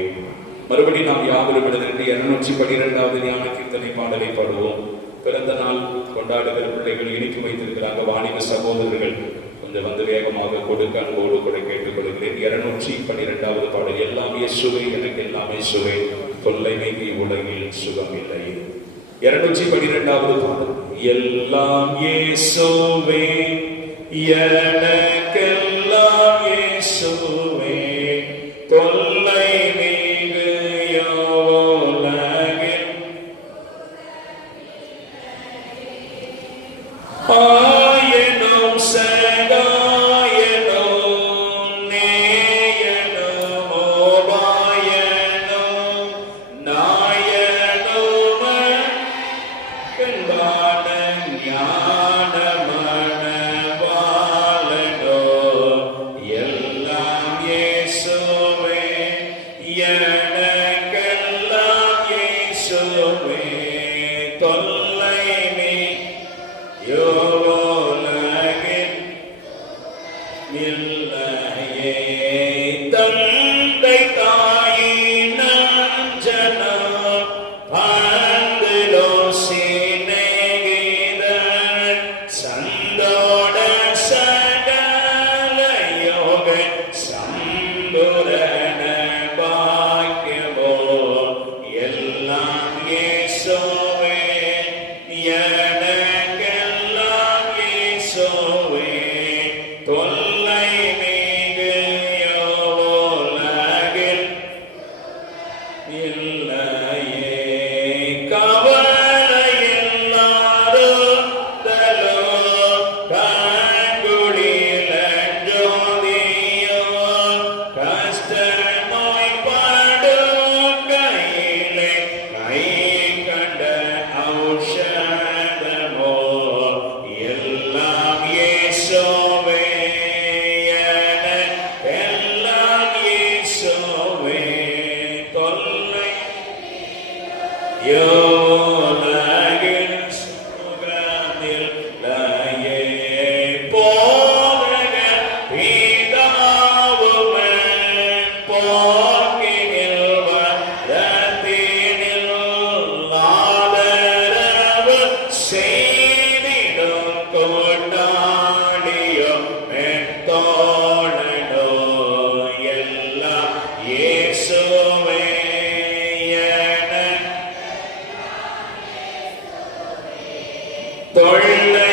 மறுபடியும் நாம் யாவரும் 212வது ஞான கீர்த்தனை பாடலை பாடுவோம். பிறந்த நாள் கொண்டாடுகிற பிள்ளைகள் இனிப்பு வைத்திருக்கிறாங்க. வாணிப சகோதரர்கள் கொஞ்சம் வந்து வேகமாக கொடுக்க அன்போடு கூட கேட்டுக்கொள்கிறேன். 212வது பாடல், எல்லாம் இயேசுவே எனக்கு எல்லாம் இயேசுவே, தொல்லை நீங்கி உலகில் சுகம் இல்லை. 212வது பாடல், எல்லாம் இயேசுவே எனக்கெல்லாம் இயேசுவே, தொல்லை நீங்கு உலகில் ஆயனும் சகாயனும் நேயனும் ஓபாயனும் நாயனும் கண்பான ஞானமன வாழனோ, எல்லாம் இயேசுவே எனக்கெல்லாம் இயேசுவே, தொல்லை நீங்கி உலகில் இல்லையே. தந்தை தாயின் அஞ்சனம் பந்திலோ சிநேகிதன் சந்தோட சகல யோக சம்புரண பாக்கியமோ, எல்லாம் இயேசுவே எனக்கெல்லாம் இயேசுவே, தொல்லை நீங்கு உலகில் இல்லையே. கவலையில்லாரும் தலோ கண்குளிர ஜோதியோ, கஷ்டமாய் படும் கையிலே கை கண்ட ஔஷதமோ, எல்லாம் இயேசுவே எனக்கெல்லாம் இயேசுவே, தொல்லை உலகில் சுகமில்லையே. போதக பிதாவுமே போக்கினில் வரத்தினில் ஆதரவு செய்திடும் கொண்டாடியோ மெத்தோழனோ, எல்லாம் இயேசுவே தொல்லை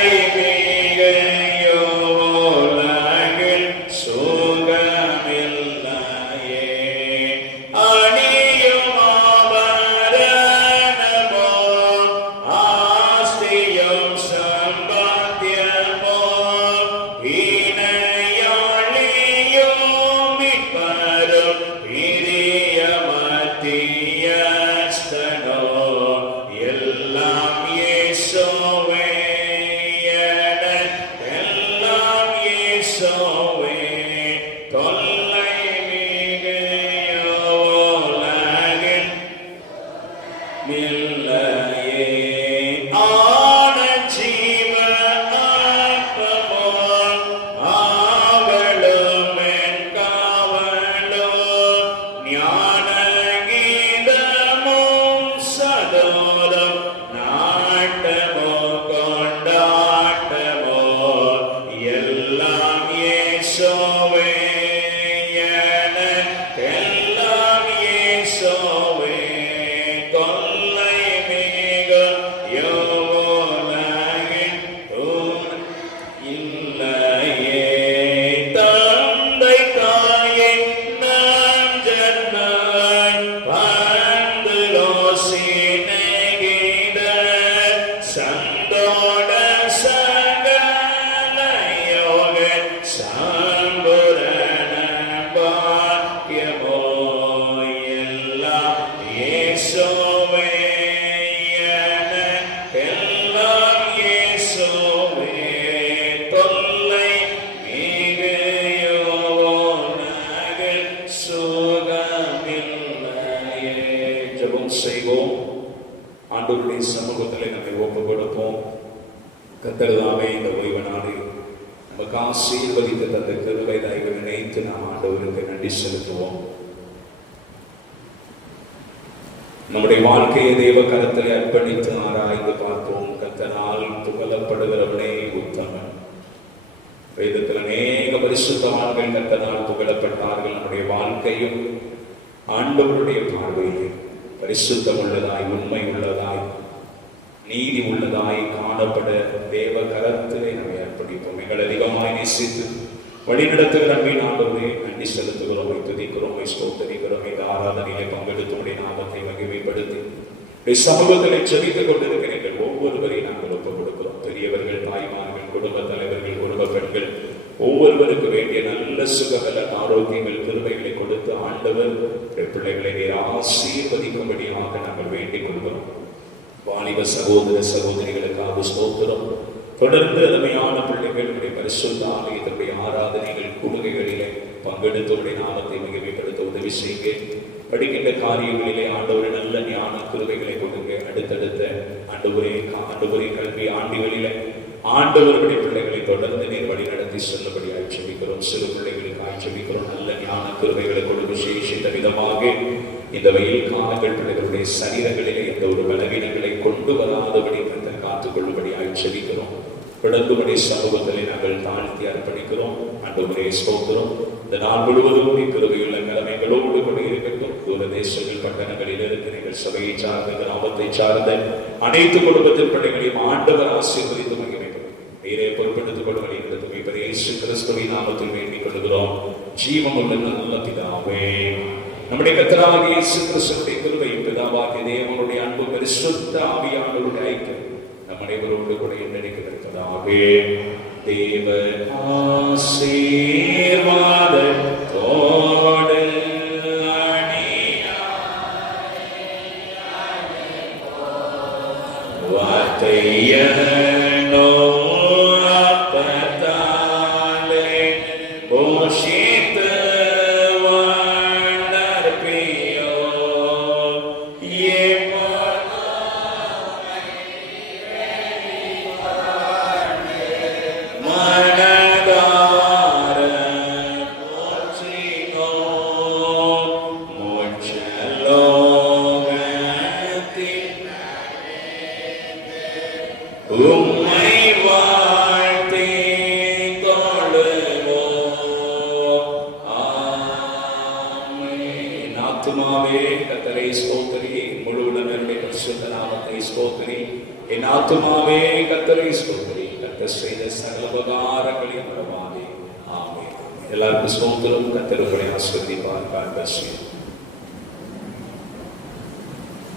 கர்த்தர்தாமே இந்த ஓய்வு நாளை நமக்கு ஆசீர்வதித்து தந்த கிருபை தயவு நினைத்து நாம் ஆண்டவருக்கு நன்றி செலுத்துவோம். நம்முடைய வாழ்க்கையை தேவ கரத்திலே அர்ப்பணித்து ஆராய்ந்து பார்ப்போம். கர்த்தரால் புகழப்படுகிறவனே உத்தமன். வேதத்தில் அநேக பரிசுத்தவான்கள் கர்த்தரால் புகழப்பட்டார்கள். நம்முடைய வாழ்க்கையும் ஆண்டவருடைய பார்வையிலே பரிசுத்தம் உள்ளதாய், உண்மை உள்ளதாய், நீதி உள்ளதாய் காணப்பட தேவ கரத்திலே நம்மை அர்ப்பணிப்போம். எங்கள் அதிகமாய் நேசித்து வழிநடத்துகிற அன்பின் ஆண்டவரே நன்றி செலுத்துகிறோம், துதிக்கிறோம், ஸ்தோத்திரிக்கிறோம். இந்த ஆராதனையிலே பங்கெடுத்தோடைய நாமத்தை மகிமைப்படுத்தி சமூகத்திலே ஜெபித்துக் கொண்டிருக்கிற எங்கள் ஒவ்வொருவரையும் நாங்கள் ஒப்புக் கொடுக்கிறோம். பெரியவர்கள், தாய்மார்கள், குடும்ப தலைவர்கள், குடும்ப பெண்கள் ஒவ்வொருவருக்கு வேண்டிய நல்ல சுகபல ஆரோக்கியங்கள், கிருபைகளை கொடுத்து ஆண்டவர் பிள்ளைகளை நீர் ஆசீர்வதிக்கும்படியாக நாங்கள் வேண்டிக் கொள்கிறோம். வாலிப சகோதர சகோதரிகளுக்காக ஸ்தோத்திரம். தொடர்ந்து அருமையான பிள்ளைகளுடைய பரிசுத்த ஆலயத்தினுடைய ஆராதனைகள், கூடுகைகளிலே பங்கெடுத்தவருடைய நாமத்தை மிகப்படுத்த உதவி செய்க. படிக்கின்ற காரியங்களிலே ஆண்டவரை நல்ல ஞான கிருபைகளை கொடுங்க. அடுத்தடுத்த ஆண்டவரே கல்வி ஆண்டுகளிலே ஆண்டவருடைய பிள்ளைகளை தொடர்ந்து நீர் வழி நடத்தி செல்லபடி ஆட்சேபிக்கிறோம். சிறு பிள்ளைகளுக்கு ஆட்சேபிக்கிறோம். நல்ல ஞான கிருபைகளை கொடுத்து விசேஷித்த விதமாக இந்த வெயில் காலங்கள் பிள்ளைகளுடைய சரீரங்களிலே எந்த ஒரு பலவீனங்களை கொண்டு வராதபடி காத்துக் கொள்ளும்படி ஆட்சேபிக்கிறோம். தொடர்ந்துபடி சமூகத்திலே நாங்கள் தாழ்த்தி அர்ப்பணிக்கிறோம். ஆண்டவரே ஸ்தோத்திரம். இந்த நாள் முழுவதும் கிருபையுள்ள கடமைகளோடு கூட இருக்கட்டும். தூர தேசங்கள், பட்டணங்களில் இருக்கிற எங்கள் சபையை சார்ந்த, கிராமத்தை சார்ந்த அனைத்து குடும்பத்தின் பிள்ளைகளையும் ஆண்டவர் ஆசீர்வதித்து மகிமைப்படும். நீரே பொறுப்பெடுத்துக் கொள்ளுங்கள் என்று துணைப்பெரிய இயேசு கிறிஸ்துவின் நாமத்தில் வேண்டிக் கொள்கிறோம். ஜீவனுள்ள நல்ல பிதாவே, நம்முடைய கர்த்தராகிய இயேசு கிறிஸ்துவின் கிருபையும் பிதாவாகிய தேவனுடைய அன்பு பரிசுத்த ஆவியானவருடைய ஐக்கியம் நம் அனைவரோடு கூட நினைக்கிறதாகவே. தேவ ஆசீர்வாதத்தோடு வார்த்தையனோ அப்பத்தாலே போஷித்து வளர்ப்பியோ உம்மை வாழ்த்தி தொழுவோம். ஆமென். ஆத்துமாவே கர்த்தரை ஸ்தோத்திரி, முழு உலகமே பரிசுத்த நாமத்தை ஸ்தோத்திரி. என் ஆத்துமாவே கர்த்தரை ஸ்தோத்திரி, கர்த்தர் செய்த சகல உபகாரங்களையும் மறவாதே. ஆமென். எல்லாருக்கும் ஸ்தோத்திரம். கர்த்தர் உங்களை ஆசீர்வதிப்பார்.